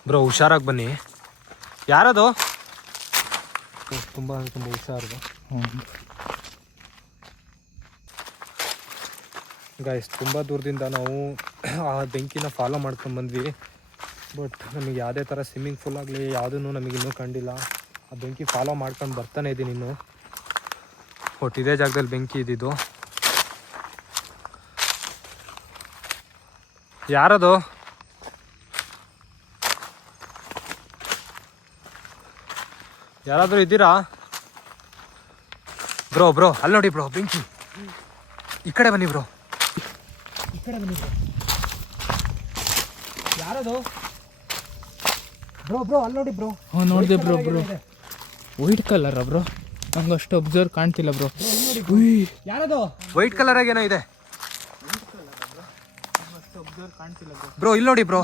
ಬ್ರೋ. ಹುಷಾರಾಗಿ ಬನ್ನಿ. ಯಾರದು? ತುಂಬ ಹುಷಾರು ಗೈಸ್. ತುಂಬ ದೂರದಿಂದ ನಾವು ಆ ಬೆಂಕಿನ ಫಾಲೋ ಮಾಡ್ಕೊಂಡು ಬಂದ್ವಿ. ಬಟ್ ನಮಗೆ ಯಾವುದೇ ಥರ ಸ್ವಿಮ್ಮಿಂಗ್ ಪೂಲ್ ಆಗಲಿ ಯಾವುದೂ ನಮಗಿನ್ನೂ ಕಂಡಿಲ್ಲ. ಆ ಬೆಂಕಿ ಫಾಲೋ ಮಾಡ್ಕೊಂಡು ಬರ್ತಾನೆ ಇದ್ದೀನಿ ಇನ್ನು. ಬಟ್ ಇದೇ ಜಾಗದಲ್ಲಿ ಬೆಂಕಿ ಇದ್ದಿದ್ದು. ಯಾರದು? ಯಾರಾದರೂ ಇದ್ದೀರಾ ಬ್ರೋ? ಅಲ್ಲಿ ನೋಡಿ ಬ್ರೋ, ಬೆಂಕಿ. ಈ ಕಡೆ ಬನ್ನಿ ಬ್ರೋ, ಈ ಕಡೆ ಬನ್ನಿ ಬ್ರೋ. ಯಾರದು ಬ್ರೋ? ಅಲ್ಲಿ ನೋಡಿ ಬ್ರೋ. ನೋಡಿದೆ ಬ್ರೋ. ವೈಟ್ ಕಲರ ಬ್ರೋ? ನಂಗೆ ಅಷ್ಟು ಅಬ್ಸರ್ವ್ ಕಾಣ್ತಿಲ್ಲ ಬ್ರೋ. ಯಾರದು? ವೈಟ್ ಕಲರ್ ಆಗಿ ಏನೋ ಇದೆ ಬ್ರೋ. ಇಲ್ಲಿ ನೋಡಿ ಬ್ರೋ.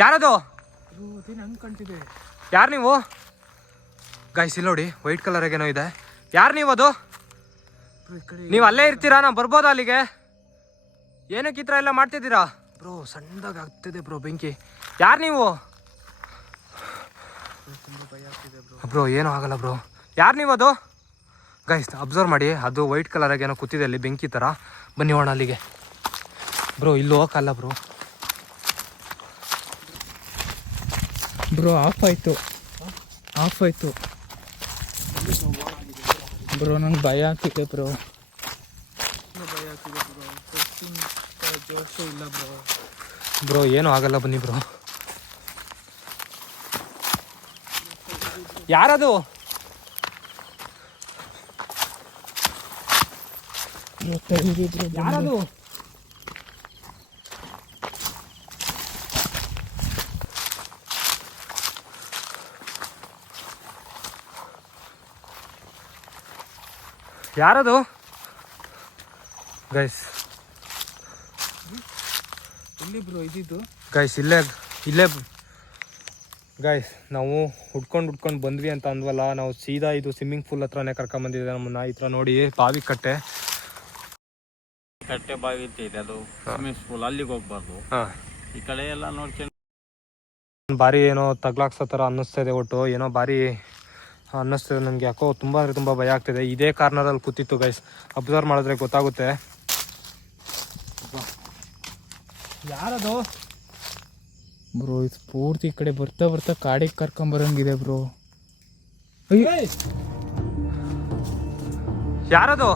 ಯಾರದು? ನಂಗೆ ಕಾಣ್ತಿದೆ. ಯಾರು ನೀವು? ಗೈಸ್ ಇಲ್ಲಿ ನೋಡಿ, ವೈಟ್ ಕಲರ್ ಆಗಿ ಏನೋ ಇದೆ. ಯಾರು ನೀವು? ಅದು ನೀವು ಅಲ್ಲೇ ಇರ್ತೀರಾ? ನಾವು ಬರ್ಬೋದಾ ಅಲ್ಲಿಗೆ? ಏನಕ್ಕೆ ಈ ಥರ ಎಲ್ಲ ಮಾಡ್ತಿದ್ದೀರಾ ಬ್ರೋ? ಸಣ್ಣದಾಗಿ ಆಗ್ತಿದೆ ಬ್ರೋ ಬೆಂಕಿ. ಯಾರು ನೀವು ಬ್ರೋ? ಏನೂ ಆಗಲ್ಲ ಬ್ರೋ. ಯಾರು ನೀವು? ಅದು ಗೈಸ್ ಅಬ್ಸರ್ವ್ ಮಾಡಿ, ಅದು ವೈಟ್ ಕಲರ್ ಆಗಿ ಏನೋ ಕೂತಿದೆ ಅಲ್ಲಿ ಬೆಂಕಿ ಥರ. ಬನ್ನಿ ಹೋಣ ಅಲ್ಲಿಗೆ ಬ್ರೋ. ಇಲ್ಲಿ ಹೋಗಲ್ಲ ಬ್ರೋ. ಆಫ್ ಆಯಿತು ಬ್ರೋ. ನಂಗೆ ಭಯ ಆಗ್ತಿದೆ ಬ್ರೋ. ಜೋಶು ಇಲ್ಲ ಬ್ರೋ. ಏನೂ ಆಗಲ್ಲ, ಬನ್ನಿ ಬ್ರೋ. ಯಾರದು? ಯಾರದು? ಯಾರದು ಗೈಸ್? ಎಲ್ಲಿ ಬ್ರೋ ಇದ್ದಿದ್ದು? ಗೈಸ್ ಇಲ್ಲೇ ಗೈಸ್. ನಾವು ಹುಡ್ಕೊಂಡು ಬಂದ್ವಿ ಅಂತ ಅಂದ್ವಲ್ಲ, ನಾವು ಸೀದಾ ಇದು ಸ್ವಿಮ್ಮಿಂಗ್ ಪೂಲ್ ಹತ್ರನೇ ಕರ್ಕೊಂಬಂದಿದೆ ನಮ್ಮನ್ನ. ಈ ಥರ ನೋಡಿ, ಬಾವಿ ಕಟ್ಟೆ ಬಾವಿ ಇದೆ, ಅದು ಸ್ವಿಮ್ಮಿಂಗ್ ಪೂಲ್. ಅಲ್ಲಿಗೆ ಹೋಗ್ಬಾರ್ದು. ಈ ಕಡೆ ಎಲ್ಲ ನೋಡ್ಕೊಂಡು ಭಾರಿ ಏನೋ ತಗ್ಲಾಕ್ಸೋ ಥರ ಅನ್ನಿಸ್ತಿದೆ. ಒಟ್ಟು ಏನೋ ಭಾರಿ ಅನ್ನಿಸ್ತಿದೆ ನನಗೆ. ಯಾಕೋ ತುಂಬ ಭಯ ಆಗ್ತಿದೆ. ಇದೇ ಕಾರ್ನರಲ್ಲಿ ಕೂತಿತ್ತು ಗೈಸ್. ಅಬ್ಸರ್ವ್ ಮಾಡಿದ್ರೆ ಗೊತ್ತಾಗುತ್ತೆ. ಯಾರದು ಬ್ರೋ? ಇದು ಪೂರ್ತಿ ಈ ಕಡೆ ಬರ್ತಾ ಕಾಡಿಗೆ ಕರ್ಕೊಂಬರಂಗಿದೆ ಬ್ರೋ. ಯಾರದು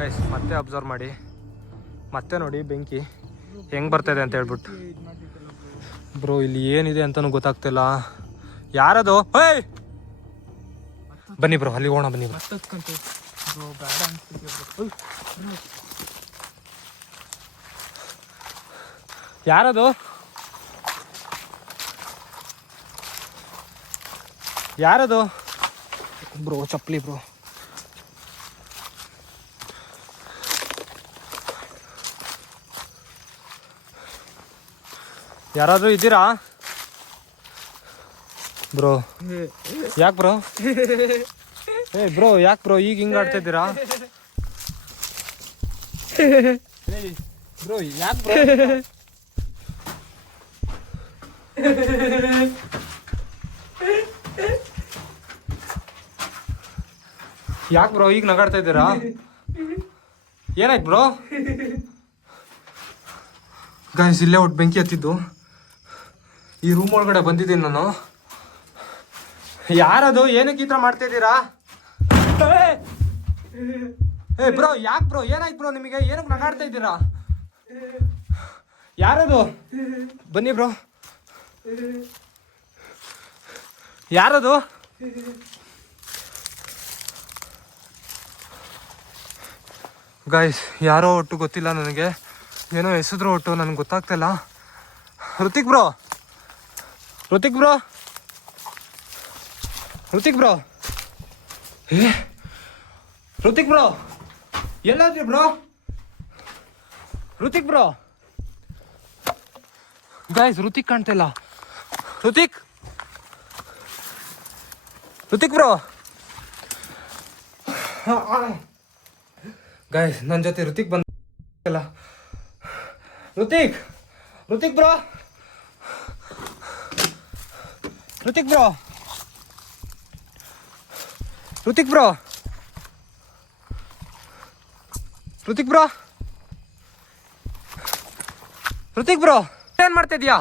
ಗೈಸ್? ಮತ್ತೆ ಅಬ್ಸರ್ವ್ ಮಾಡಿ, ಮತ್ತೆ ನೋಡಿ ಬೆಂಕಿ ಹೆಂಗೆ ಬರ್ತಾಯಿದೆ ಅಂತ ಹೇಳ್ಬಿಟ್ಟು. ಬ್ರೋ ಇಲ್ಲಿ ಏನಿದೆ ಅಂತಲೂ ಗೊತ್ತಾಗ್ತಿಲ್ಲ. ಯಾರದು? ಬನ್ನಿ ಬ್ರೋ, ಅಲ್ಲಿ ಹೋಗೋಣ. ಬನ್ನಿ ಬ್ರೋ. ಯಾರದು? ಯಾರದು ಬ್ರೋ? ಚಪ್ಪಲಿ ಬ್ರೋ. ಯಾರಾದರೂ ಇದ್ದೀರಾ ಬ್ರೋ? ಯಾಕೆ ಬ್ರೋ? ಬ್ರೋ ಯಾಕೆ ಬ್ರೋ ಈಗ ಹಿಂಗೆ ಆಡ್ತಾ ಇದ್ದೀರಾ ಬ್ರೋ? ಯಾಕೆ ಬ್ರೋ? ಯಾಕೆ ಬ್ರೋ ಈಗ ನಗಾಡ್ತಾ ಇದ್ದೀರಾ? ಏನಾಯ್ತು ಬ್ರೋ? ಗೈಸ್ ಇಲ್ಲೇ ಒಟ್ಟು ಬೆಂಕಿ ಹತ್ತಿದ್ದು. ಈ ರೂಮ್ ಒಳಗಡೆ ಬಂದಿದ್ದೀನಿ ನಾನು. ಯಾರದು? ಏನಕ್ಕೆ ಈ ಥರ ಮಾಡ್ತಿದ್ದೀರಾ? ಬ್ರೋ ಯಾಕೆ ಬ್ರೋ? ಏನಾಯ್ತು ಬ್ರೋ ನಿಮಗೆ? ಏನಕ್ಕೆ ನಗಾಡ್ತಾ ಇದ್ದೀರಾ? ಯಾರದು? ಬನ್ನಿ ಬ್ರೋ. ಯಾರದು? ಗಾಯ್ಸ್ ಯಾರೋ ಒಟ್ಟು ಗೊತ್ತಿಲ್ಲ ನನಗೆ, ಏನೋ ಹೆಸರು ಒಟ್ಟು ನನಗೆ ಗೊತ್ತಾಗ್ತಿಲ್ಲ. Hrithik bro, Hrithik bro, Hrithik bro, Hrithik bro ಎಲ್ಲಾದ್ರಿ bro? Hrithik bro, guys Hrithik ಕಾಣ್ತಿಲ್ಲ. ಋತಿಕ್, ಋತಿಕ್ ಬ್ರೋ, ಗಾಯ್ಸ್ ನನ್ನ ಜೊತೆ ಋತಿಕ್ ಬಂದಿಲ್ಲ. Hrithik, Hrithik bro, Hrithik bro, Hrithik bro, Hrithik bro, Hrithik bro ಏನ್ ಮಾಡ್ತಾ ಇದೀಯಾ?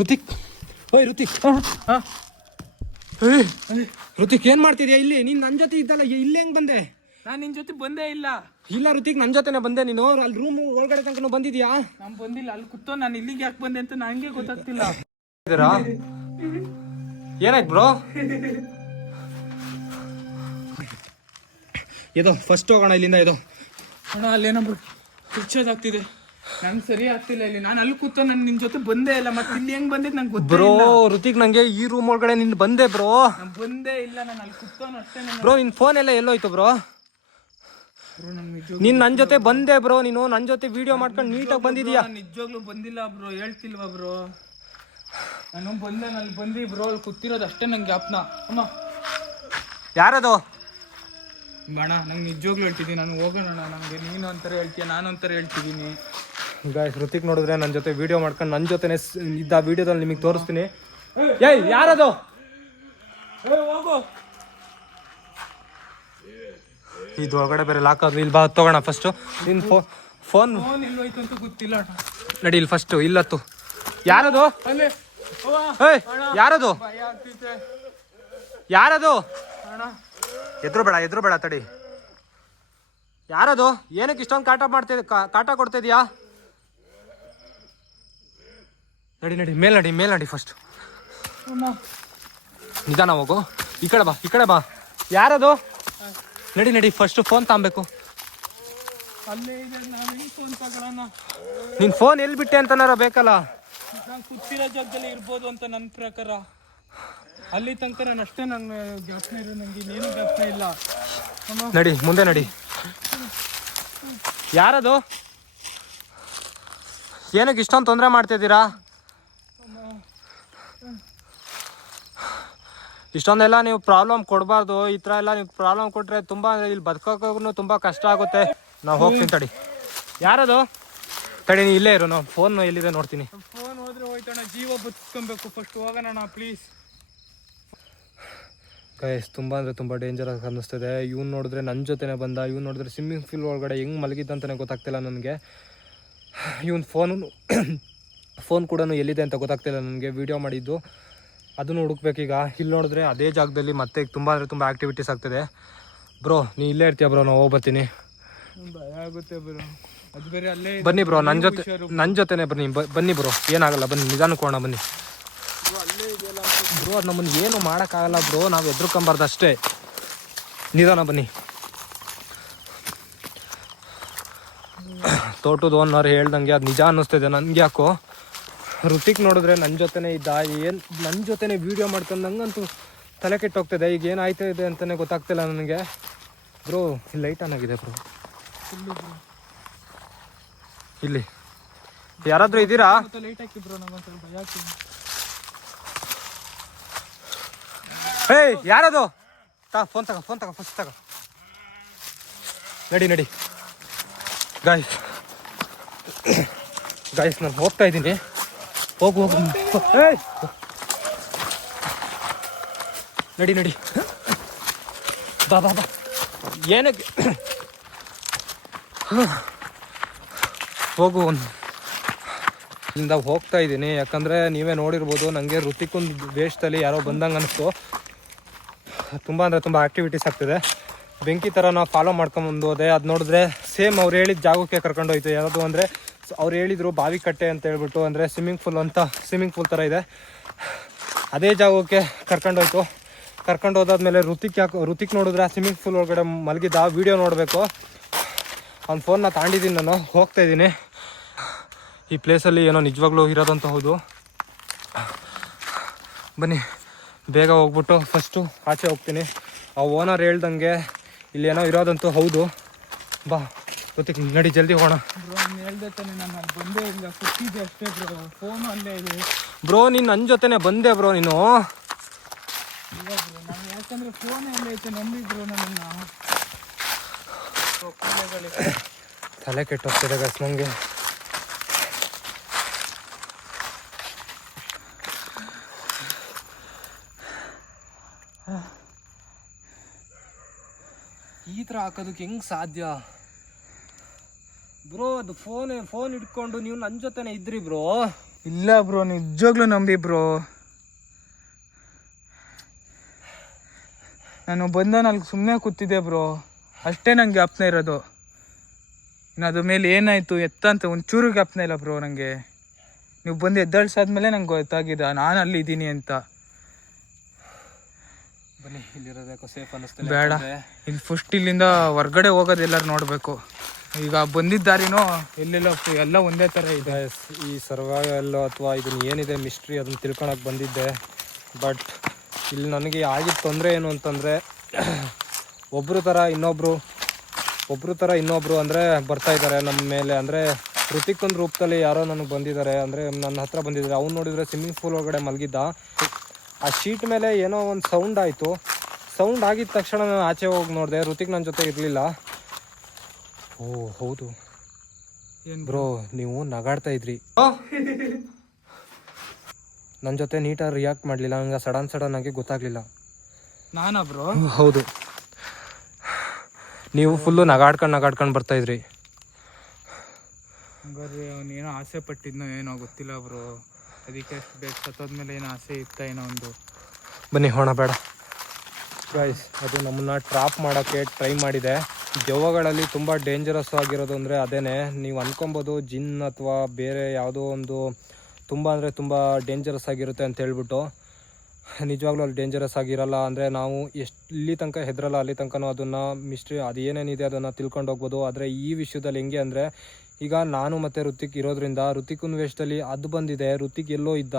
ಋತಿಕ್, ಓಯ್ ಋತಿಕ್, ಋತಿಕ್ ಏನ್ ಮಾಡ್ತಿದ್ಯಾ ಇಲ್ಲಿ? ನೀನ್ ನನ್ ಜೊತೆ ಇದ್ದಲ್ಲ, ಇಲ್ಲಿ ಹೆಂಗ್ ಬಂದೆ? ನಾನ್ ನಿನ್ ಜೊತೆ ಬಂದೇ ಇಲ್ಲ. ಇಲ್ಲ ಋತಿಕ್, ನನ್ ಜೊತೆನೆ ಬಂದೆ. ನೀನು ಅಲ್ಲಿ ರೂಮ್ ಒಳಗಡೆ ತನಕ ಬಂದಿದ್ಯಾ? ನಾನ್ ಬಂದಿಲ್ಲ, ಅಲ್ಲಿ ಕೂತೋ. ನಾನು ಇಲ್ಲಿಗೆ ಯಾಕೆ ಬಂದೆ ಅಂತ ನಂಗೆ ಗೊತ್ತಾಗ್ತಿಲ್ಲ. ಏನಾಯ್ತು ಬ್ರೋ? ಇದು ಫಸ್ಟ್ ಹೋಗೋಣ ಇಲ್ಲಿಂದ. ಇದು ಅಣ್ಣ ಅಲ್ಲೇನೋ ಆಗ್ತಿದೆ, ನಂಗೆ ಸರಿ ಆಗ್ತಿಲ್ಲ ಇಲ್ಲಿ. ನಾನು ಅಲ್ಲಿ ಕೂತೋ, ನಾನು ನಿನ್ ಜೊತೆ ಬಂದೇ ಇಲ್ಲ. ಮತ್ತೆ ಇಲ್ಲಿ ಹೆಂಗ್ ಬಂದಿದ್ ನಂಗೆ ಗೊತ್ತೇ ಬ್ರೋ. ಇಲ್ಲ. ಋತಿಕ್ ನಂಗೆ ಈ ರೂಮ್ ಒಳಗಡೆ ನಿನ್ ಬಂದೆ ಬ್ರೋ. ನಾನು ಬಂದೇ ಇಲ್ಲ, ನಾನು ಅಲ್ಲಿ ಕೂತೋನು ಅಷ್ಟೇ. ಬ್ರೋ ನಿನ್ ಫೋನ್ ಎಲ್ಲ ಎಲ್ಲೋಯ್ತು ಬ್ರೋ? ನೀನ್ ನನ್ ಜೊತೆ ಬಂದೆ ಬ್ರೋ, ನೀನು ನನ್ ಜೊತೆ ವಿಡಿಯೋ ಮಾಡ್ಕೊಂಡು ನೀಟಾಗಿ ಬಂದಿದ್ಯಾ? ನಿಜವಾಗ್ಲೂ ಬಂದಿಲ್ಲ ಬ್ರೋ, ಹೇಳ್ತಿಲ್ವಾ ಬ್ರೋ? ನಾನು ಬಂದೆ, ನಾನು ಬಂದಿ ಬ್ರೋ, ಅಲ್ಲಿ ಕೂತಿರೋದು ಅಷ್ಟೇ ನಂಗೆ ಜ್ಞಾಪನ. ಅಮ್ಮ ಯಾರದು? ಬೇಡ, ನಂಗೆ ನಿಜವಾಗ್ಲೂ ಹೇಳ್ತಿದ್ದೀನಿ. ನಾನು ಹೋಗೋಣ. ನಂಗೆ ನೀನು ಅಂತರ ಹೇಳ್ತೀಯ, ನಾನು ಅಂತರ ಹೇಳ್ತಿದ್ದೀನಿ. ಗಾಯ್ಸ್ ಋತಿಕ್ ನೋಡಿದ್ರೆ ನನ್ನ ಜೊತೆ ವಿಡಿಯೋ ಮಾಡ್ಕೊಂಡು ನನ್ನ ಜೊತೆನೆ ಇದ್ದ ವಿಡಿಯೋದಲ್ಲಿ ನಿಮಗೆ ತೋರಿಸ್ತೀನಿ. ಏಯ್ ಯಾರದು? ಹೋಗು. ಇದು ಒಳಗಡೆ ಬೇರೆ ಲಾಕ್ ಆದ್ವಿ. ಇಲ್ಲಿ ಬಾ ತಗೋಣ ಫಸ್ಟ್. ನಿನ್ ಫೋನ್ ಎಲ್ಲೋಯ್ತು ಅಂತ ಗೊತ್ತಿಲ್ಲ. ನಡಿ ಇಲ್ಲಿ ಫಸ್ಟ್. ಇಲ್ಲತ್ತು ಯಾರದು? ಏಯ್ ಯಾರದು? ಯಾರದು? ಎದ್ರು ಬೇಡ ತಡಿ. ಯಾರದು? ಏನಕ್ಕೆ ಇಷ್ಟೊಂದು ಕಾಟ ಕೊಡ್ತಿದ್ಯಾ? ನಡಿ ಮೇಲ್ ನಡಿ ಫಸ್ಟ್. ನಿಧಾನ ಹೋಗು. ಈ ಕಡೆ ಬಾ. ಯಾರದು? ನಡಿ ಫಸ್ಟ್ ಫೋನ್ ತಗೊಬೇಕು. ಅಲ್ಲೇ ಇದೆ, ನಾನು ಫೋನ್ ತಗೊಳ್ಳೋಣ. ನಿನ್ ಫೋನ್ ಎಲ್ಲಿ ಬಿಟ್ಟೆ ಅಂತನಾರ ಬೇಕಲ್ಲ. ನಾನು ಕೂತಿರೋ ಜಾಗದಲ್ಲಿ ಇರ್ಬೋದು ಅಂತ ನನ್ನ ಪ್ರಕಾರ. ಅಲ್ಲಿ ತನಕ ನಾನು ಅಷ್ಟೇ, ನನ್ನ ಜ್ಞಾಪನ ಇರೋ, ನಂಗೆ ಇನ್ನೇನು ಜ್ಞಾಪನ ಇಲ್ಲ. ನಡಿ ಮುಂದೆ ನಡಿ. ಯಾರದು? ಏನಕ್ಕೆ ಇಷ್ಟೊಂದು ತೊಂದರೆ ಮಾಡ್ತಿದ್ದೀರಾ? ಇಷ್ಟೊಂದೆಲ್ಲ ನೀವು ಪ್ರಾಬ್ಲಮ್ ಕೊಡಬಾರ್ದು. ಈ ಥರ ಎಲ್ಲ ನೀವು ಪ್ರಾಬ್ಲಮ್ ಕೊಟ್ಟರೆ ತುಂಬ ಇಲ್ಲಿ ಬದುಕೋಕ್ಕೂ ತುಂಬ ಕಷ್ಟ ಆಗುತ್ತೆ. ನಾವು ಹೋಗ್ತೀನಿ ತಡಿ. ಯಾರದು? ತಡಿ ನೀ ಇಲ್ಲೇ ಇರು, ನಾವು ಫೋನ್ ಎಲ್ಲಿದೆ ನೋಡ್ತೀನಿ. ಫೋನ್ ಹೋದ್ರೆ ಹೋಯ್ತಣ್ಣ, ಜೀವ ಬದುಕೊಬೇಕು. ಫಸ್ಟ್ ಹೋಗೋಣ ಪ್ಲೀಸ್. ಗೈಸ್ ತುಂಬ ಅಂದರೆ ತುಂಬ ಡೇಂಜರ್ ಆಗಿ ಅನ್ನಿಸ್ತಿದೆ. ಇವ್ನು ನೋಡಿದ್ರೆ ನನ್ನ ಜೊತೆನೇ ಬಂದ. ಇವ್ನು ನೋಡಿದ್ರೆ ಸ್ವಿಮ್ಮಿಂಗ್ ಪೂಲ್ ಒಳಗಡೆ ಹೆಂಗೆ ಮಲಗಿದ್ದಂತಲೇ ಗೊತ್ತಾಗ್ತಿಲ್ಲ ನನಗೆ. ಇವ್ನು ಫೋನ್ ಕೂಡ ಎಲ್ಲಿದೆ ಅಂತ ಗೊತ್ತಾಗ್ತಿಲ್ಲ ನನಗೆ. ವೀಡಿಯೋ ಮಾಡಿದ್ದು ಅದನ್ನು ಹುಡುಕ್ಬೇಕೀಗ. ಇಲ್ಲಿ ನೋಡಿದ್ರೆ ಅದೇ ಜಾಗದಲ್ಲಿ ಮತ್ತೆ ತುಂಬ ಅಂದರೆ ತುಂಬ ಆ್ಯಕ್ಟಿವಿಟೀಸ್ ಆಗ್ತಿದೆ. ಬ್ರೋ ನೀ ಇಲ್ಲೇ ಇರ್ತೀಯ ಬ್ರೋ, ನಾವು ಹೋಗ್ಬರ್ತೀನಿ. ಭಯ ಆಗುತ್ತೆ ಬ್ರೋ, ಅದು ಬೇರೆ ಅಲ್ಲೇ. ಬನ್ನಿ ಬ್ರೋ, ನನ್ನ ಜೊತೆನೇ ಬನ್ನಿ ಬ್ರೋ, ಏನಾಗಲ್ಲ ಬನ್ನಿ, ನಿಧಾನಕ್ಕೆ ಹೋಗೋಣ ಬನ್ನಿ ಅಲ್ಲೇ ಇದೆಯಲ್ಲ ಬ್ರೋ. ಅದು ನಮ್ಮನ್ನು ಏನು ಮಾಡೋಕ್ಕಾಗಲ್ಲ ಬ್ರೋ, ನಾವು ಎದ್ರುಕೊಂಬಾರ್ದು ಅಷ್ಟೇ. ನಿಧಾನ ಬನ್ನಿ. ತೋಟದ ಓನರ್ ಹೇಳ್ದಂಗೆ ಅದು ನಿಜ ಅನ್ನಿಸ್ತಿದೆ ನನಗೆ. ಯಾಕೋ ಋತಿಕ್ ನೋಡಿದ್ರೆ ನನ್ನ ಜೊತೆನೇ ಇದ್ದ, ಏನು ನನ್ನ ಜೊತೆನೇ ವೀಡಿಯೋ ಮಾಡ್ಕೊಂಡು ನಂಗಂತೂ ತಲೆ ಕೆಟ್ಟೋಗ್ತಿದೆ. ಈಗ ಏನಾಯ್ತಾ ಇದೆ ಅಂತಲೇ ಗೊತ್ತಾಗ್ತಿಲ್ಲ ನನಗೆ. ಬ್ರೋ ಇಲ್ಲಿ ಲೈಟ್ ಆನ್ ಆಗಿದೆ ಬ್ರೋ. ಇಲ್ಲಿ ಯಾರಾದರೂ ಇದ್ದೀರಾ? ಲೈಟ್ ಹಾಕಿ ಬ್ರೋ, ನಂಗೊಂದು ಸ್ವಲ್ಪ ಭಯ ಆಗ್ತಿದೆ. ಏಯ್ ಯಾರದು? ಫೋನ್ ತಗೋ ಫಸ್ಟ್ ತಗೋ. ನಡಿ ಗಾಯ್ಸ್ ನಾನು ಹೋಗ್ತಾ ಇದ್ದೀನಿ. ಹೋಗು ಏಯ್ ನಡಿ ಬಾ ಏನಕ್ಕೆ ಹೋಗು. ಇಲ್ಲಿಂದ ಹೋಗ್ತಾ ಇದ್ದೀನಿ. ಯಾಕಂದರೆ ನೀವೇ ನೋಡಿರ್ಬೋದು, ನನಗೆ ಋತಿಕೊಂದು ವೇಷದಲ್ಲಿ ಯಾರೋ ಬಂದಂಗೆ ಅನ್ನಿಸ್ತು. ತುಂಬ ಅಂದರೆ ತುಂಬ ಆ್ಯಕ್ಟಿವಿಟೀಸ್ ಆಗ್ತಿದೆ. ಬೆಂಕಿ ಥರ ನಾವು ಫಾಲೋ ಮಾಡ್ಕೊಂಬಂದು ಹೋದೆ. ಅದು ನೋಡಿದ್ರೆ ಸೇಮ್ ಅವ್ರು ಹೇಳಿದ ಜಾಗಕ್ಕೆ ಕರ್ಕೊಂಡೋಯ್ತು. ಯಾವುದು ಅಂದರೆ ಅವ್ರು ಹೇಳಿದರು ಬಾವಿ ಕಟ್ಟೆ ಅಂತ ಹೇಳ್ಬಿಟ್ಟು, ಅಂದರೆ ಸ್ವಿಮ್ಮಿಂಗ್ ಪೂಲ್ ಥರ ಇದೆ. ಅದೇ ಜಾಗಕ್ಕೆ ಕರ್ಕೊಂಡೋಯ್ತು. ಕರ್ಕೊಂಡು ಹೋದಾದ್ಮೇಲೆ ಋತಿಕ್ ನೋಡಿದ್ರೆ ಸ್ವಿಮ್ಮಿಂಗ್ ಪೂಲ್ ಒಳಗಡೆ ಮಲಗಿದ್ದ. ವೀಡಿಯೋ ನೋಡಬೇಕು. ಅವ್ನ ಫೋನ್ನ ತಾಂಡಿದ್ದೀನಿ, ನಾನು ಹೋಗ್ತಾಯಿದ್ದೀನಿ. ಈ ಪ್ಲೇಸಲ್ಲಿ ಏನೋ ನಿಜವಾಗ್ಲೂ ಇರೋದಂತ ಹೌದು. ಬನ್ನಿ ಬೇಗ ಹೋಗ್ಬಿಟ್ಟು ಫಸ್ಟು ಆಚೆ ಹೋಗ್ತೀನಿ. ಆ ಓನರ್ ಹೇಳ್ದಂಗೆ ಇಲ್ಲಿ ಏನೋ ಇರೋದಂತೂ ಹೌದು. ಬಾ ಋತಿಕ್ ನಡಿ ಜಲ್ದಿ ಹೋಗೋಣ. ಬ್ರೋ ಹೇಳ್ದೆ ತಾನೆ, ನಾನು ಅಲ್ಲಿ ಬಂದೇ ಇಲ್ಲ, ಕೂತಿದ್ದೆ ಅಷ್ಟೇ ಬ್ರೋ. ಫೋನು ಅಲ್ಲೇ ಇದೆ. ಬ್ರೋ ನೀನು ನನ್ನ ಜೊತೆನೆ ಬಂದೆ ಬ್ರೋ ನೀನು. ಇಲ್ಲ ಬ್ರೋ, ನಾನು ಯಾಕಂದರೆ ಫೋನ್ ಎಲ್ಲ ಐತೆ, ನಂಬಿದ್ರು ನನ್ನನ್ನು. ತಲೆ ಕೆಟ್ಟೋಗ್ತಿದೆ ಗಸ್ ನನಗೆ. ಈ ಥರ ಹಾಕೋದಕ್ಕೆ ಹೆಂಗೆ ಸಾಧ್ಯ ಬ್ರೋ? ಅದು ಫೋನ್ ಇಟ್ಕೊಂಡು ನೀವು ನನ್ನ ಜೊತೆನೆ ಇದ್ರಿ ಬ್ರೋ. ಇಲ್ಲ ಬ್ರೋ, ನಿಜವಾಗ್ಲೂ ನಂಬಿ ಬ್ರೋ. ನಾನು ಬಂದವನಲ್ಲಿ ಸುಮ್ಮನೆ ಕೂತಿದ್ದೆ ಬ್ರೋ, ಅಷ್ಟೇ ನಂಗೆ ಜ್ಞಾಪನ ಇರೋದು. ಇನ್ನು ಅದ್ರ ಮೇಲೆ ಏನಾಯಿತು ಎತ್ತ ಅಂತ ಒಂಚೂರು ಜ್ಞಾಪನ ಇಲ್ಲ ಬ್ರೋ ನನಗೆ. ನೀವು ಬಂದು ಎದ್ದಳ್ಸಾದ್ಮೇಲೆ ನಂಗೆ ಗೊತ್ತಾಗಿದೆ ನಾನು ಅಲ್ಲಿ ಇದ್ದೀನಿ ಅಂತ. ಬನ್ನಿ, ಇಲ್ಲಿರೋದಕ್ಕೂ ಸೇಫ್ ಅನ್ನಿಸ್ತಿಲ್ಲ. ಬೇಡ, ಇಲ್ಲಿ ಫಸ್ಟ್ ಇಲ್ಲಿಂದ ಹೊರ್ಗಡೆ ಹೋಗೋದು ಎಲ್ಲರೂ ನೋಡಬೇಕು. ಈಗ ಬಂದಿದ್ದಾರಿನೋ ಎಲ್ಲೆಲ್ಲ ಎಲ್ಲ ಒಂದೇ ಥರ ಇದೆ. ಈ ಸರ್ವೈವಲ್ ಅಥವಾ ಇದನ್ನು ಏನಿದೆ ಮಿಸ್ಟ್ರಿ ಅದನ್ನು ತಿಳ್ಕೊಳಕ್ಕೆ ಬಂದಿದ್ದೆ. ಬಟ್ ಇಲ್ಲಿ ನನಗೆ ಆಗಿದ್ದ ತೊಂದರೆ ಏನು ಅಂತಂದರೆ, ಒಬ್ಬರು ಥರ ಇನ್ನೊಬ್ಬರು ಅಂದರೆ ಬರ್ತಾಯಿದ್ದಾರೆ ನಮ್ಮ ಮೇಲೆ. ಅಂದರೆ ಋತಿಕ್ ಒಂದು ರೂಪದಲ್ಲಿ ಯಾರೋ ನನಗೆ ಬಂದಿದ್ದಾರೆ, ಅಂದರೆ ನನ್ನ ಹತ್ರ ಬಂದಿದ್ದಾರೆ. ಅವ್ನು ನೋಡಿದರೆ ಸ್ವಿಮ್ಮಿಂಗ್ ಪೂಲ್ ಒಳಗಡೆ ಮಲಗಿದ್ದ. ಆ ಶೀಟ್ ಮೇಲೆ ಏನೋ ಒಂದು ಸೌಂಡ್ ಆಯಿತು. ಸೌಂಡ್ ಆಗಿದ ತಕ್ಷಣ ನಾನು ಆಚೆ ಹೋಗಿ ನೋಡಿದೆ. ಋತಿಕ್ ನನ್ನ ಜೊತೆ ಇರಲಿಲ್ಲ. ಓ ಹೌದು ಬ್ರೋ, ನೀವು ನಗಾಡ್ತಾ ಇದ್ರಿ. ನನ್ನ ಜೊತೆ ನೀಟಾಗಿ ರಿಯಾಕ್ಟ್ ಮಾಡಲಿಲ್ಲ. ನನಗೆ ಸಡನ್ ಆಗಿ ಗೊತ್ತಾಗಲಿಲ್ಲ. ನಾನಾ ಬ್ರೋ? ಹೌದು, ನೀವು ಫುಲ್ಲು ನಗಾಡ್ಕೊಂಡು ಬರ್ತಾಯಿದ್ರಿ. ಹಂಗಾದ್ರೆ ಅವನೇನೋ ಆಸೆ ಪಟ್ಟಿದ್ನೋ ಏನೋ ಗೊತ್ತಿಲ್ಲ ಬ್ರೋ. ಅದಕ್ಕೆ ಅಷ್ಟು ಬೇಕು ಸತ್ತೋದ್ಮೇಲೆ ಏನೋ ಆಸೆ ಇತ್ತ ಏನೋ ಒಂದು. ಬನ್ನಿ ಹೋಣ. ಬೇಡ ಗೈಸ್, ಅದು ನಮ್ಮನ್ನ ಟ್ರಾಪ್ ಮಾಡೋಕ್ಕೆ ಟ್ರೈ ಮಾಡಿದೆ. ದೆವ್ವಗಳಲ್ಲಿ ತುಂಬ ಡೇಂಜರಸ್ ಆಗಿರೋದು ಅಂದರೆ ಅದೇನೆ. ನೀವು ಅನ್ಕೊಬೋದು ಜಿನ್ ಅಥವಾ ಬೇರೆ ಯಾವುದೋ ಒಂದು ತುಂಬ ಅಂದರೆ ತುಂಬ ಡೇಂಜರಸ್ ಆಗಿರುತ್ತೆ ಅಂತ ಹೇಳ್ಬಿಟ್ಟು. ನಿಜವಾಗ್ಲೂ ಅಲ್ಲಿ ಡೇಂಜರಸ್ ಆಗಿರಲ್ಲ. ಅಂದರೆ ನಾವು ಇಲ್ಲಿ ತನಕ ಹೆದರಲ್ಲ, ಅಲ್ಲಿ ತನಕನೂ ಅದನ್ನು ಮಿಸ್ಟ್ರಿ ಅದು ಏನೇನಿದೆ ಅದನ್ನು ತಿಳ್ಕೊಂಡು ಹೋಗ್ಬೋದು. ಆದರೆ ಈ ವಿಷಯದಲ್ಲಿ ಹೆಂಗೆ ಅಂದರೆ, ಈಗ ನಾನು ಮತ್ತು ಋತಿಕ್ ಇರೋದ್ರಿಂದ ಋತಿಕ್ನ ವೇಷದಲ್ಲಿ ಅದು ಬಂದಿದೆ. ಋತಿಕ್ ಎಲ್ಲೋ ಇದ್ದ.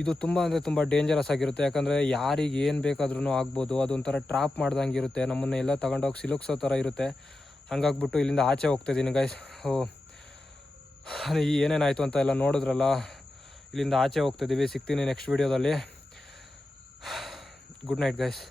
ಇದು ತುಂಬ ಅಂದರೆ ತುಂಬ ಡೇಂಜರಸ್ ಆಗಿರುತ್ತೆ. ಯಾಕಂದರೆ ಯಾರಿಗೆ ಏನು ಬೇಕಾದ್ರೂ ಆಗ್ಬೋದು. ಅದೊಂಥರ ಟ್ರಾಪ್ ಮಾಡ್ದಂಗೆ ಇರುತ್ತೆ. ನಮ್ಮನ್ನು ಎಲ್ಲ ತಗೊಂಡೋಗಿ ಸಿಲುಕ್ಸೋ ಥರ ಇರುತ್ತೆ. ಹಂಗಾಗ್ಬಿಟ್ಟು ಇಲ್ಲಿಂದ ಆಚೆ ಹೋಗ್ತಾಯಿದ್ದೀನಿ ಗೈಸ್. ಏನೇನಾಯಿತು ಅಂತ ಎಲ್ಲ ನೋಡಿದ್ರಲ್ಲ. ಇಲ್ಲಿಂದ ಆಚೆ ಹೋಗ್ತಾಯಿದ್ದೀವಿ. ಸಿಗ್ತೀನಿ ನೆಕ್ಸ್ಟ್ ವೀಡಿಯೋದಲ್ಲಿ. Good night guys.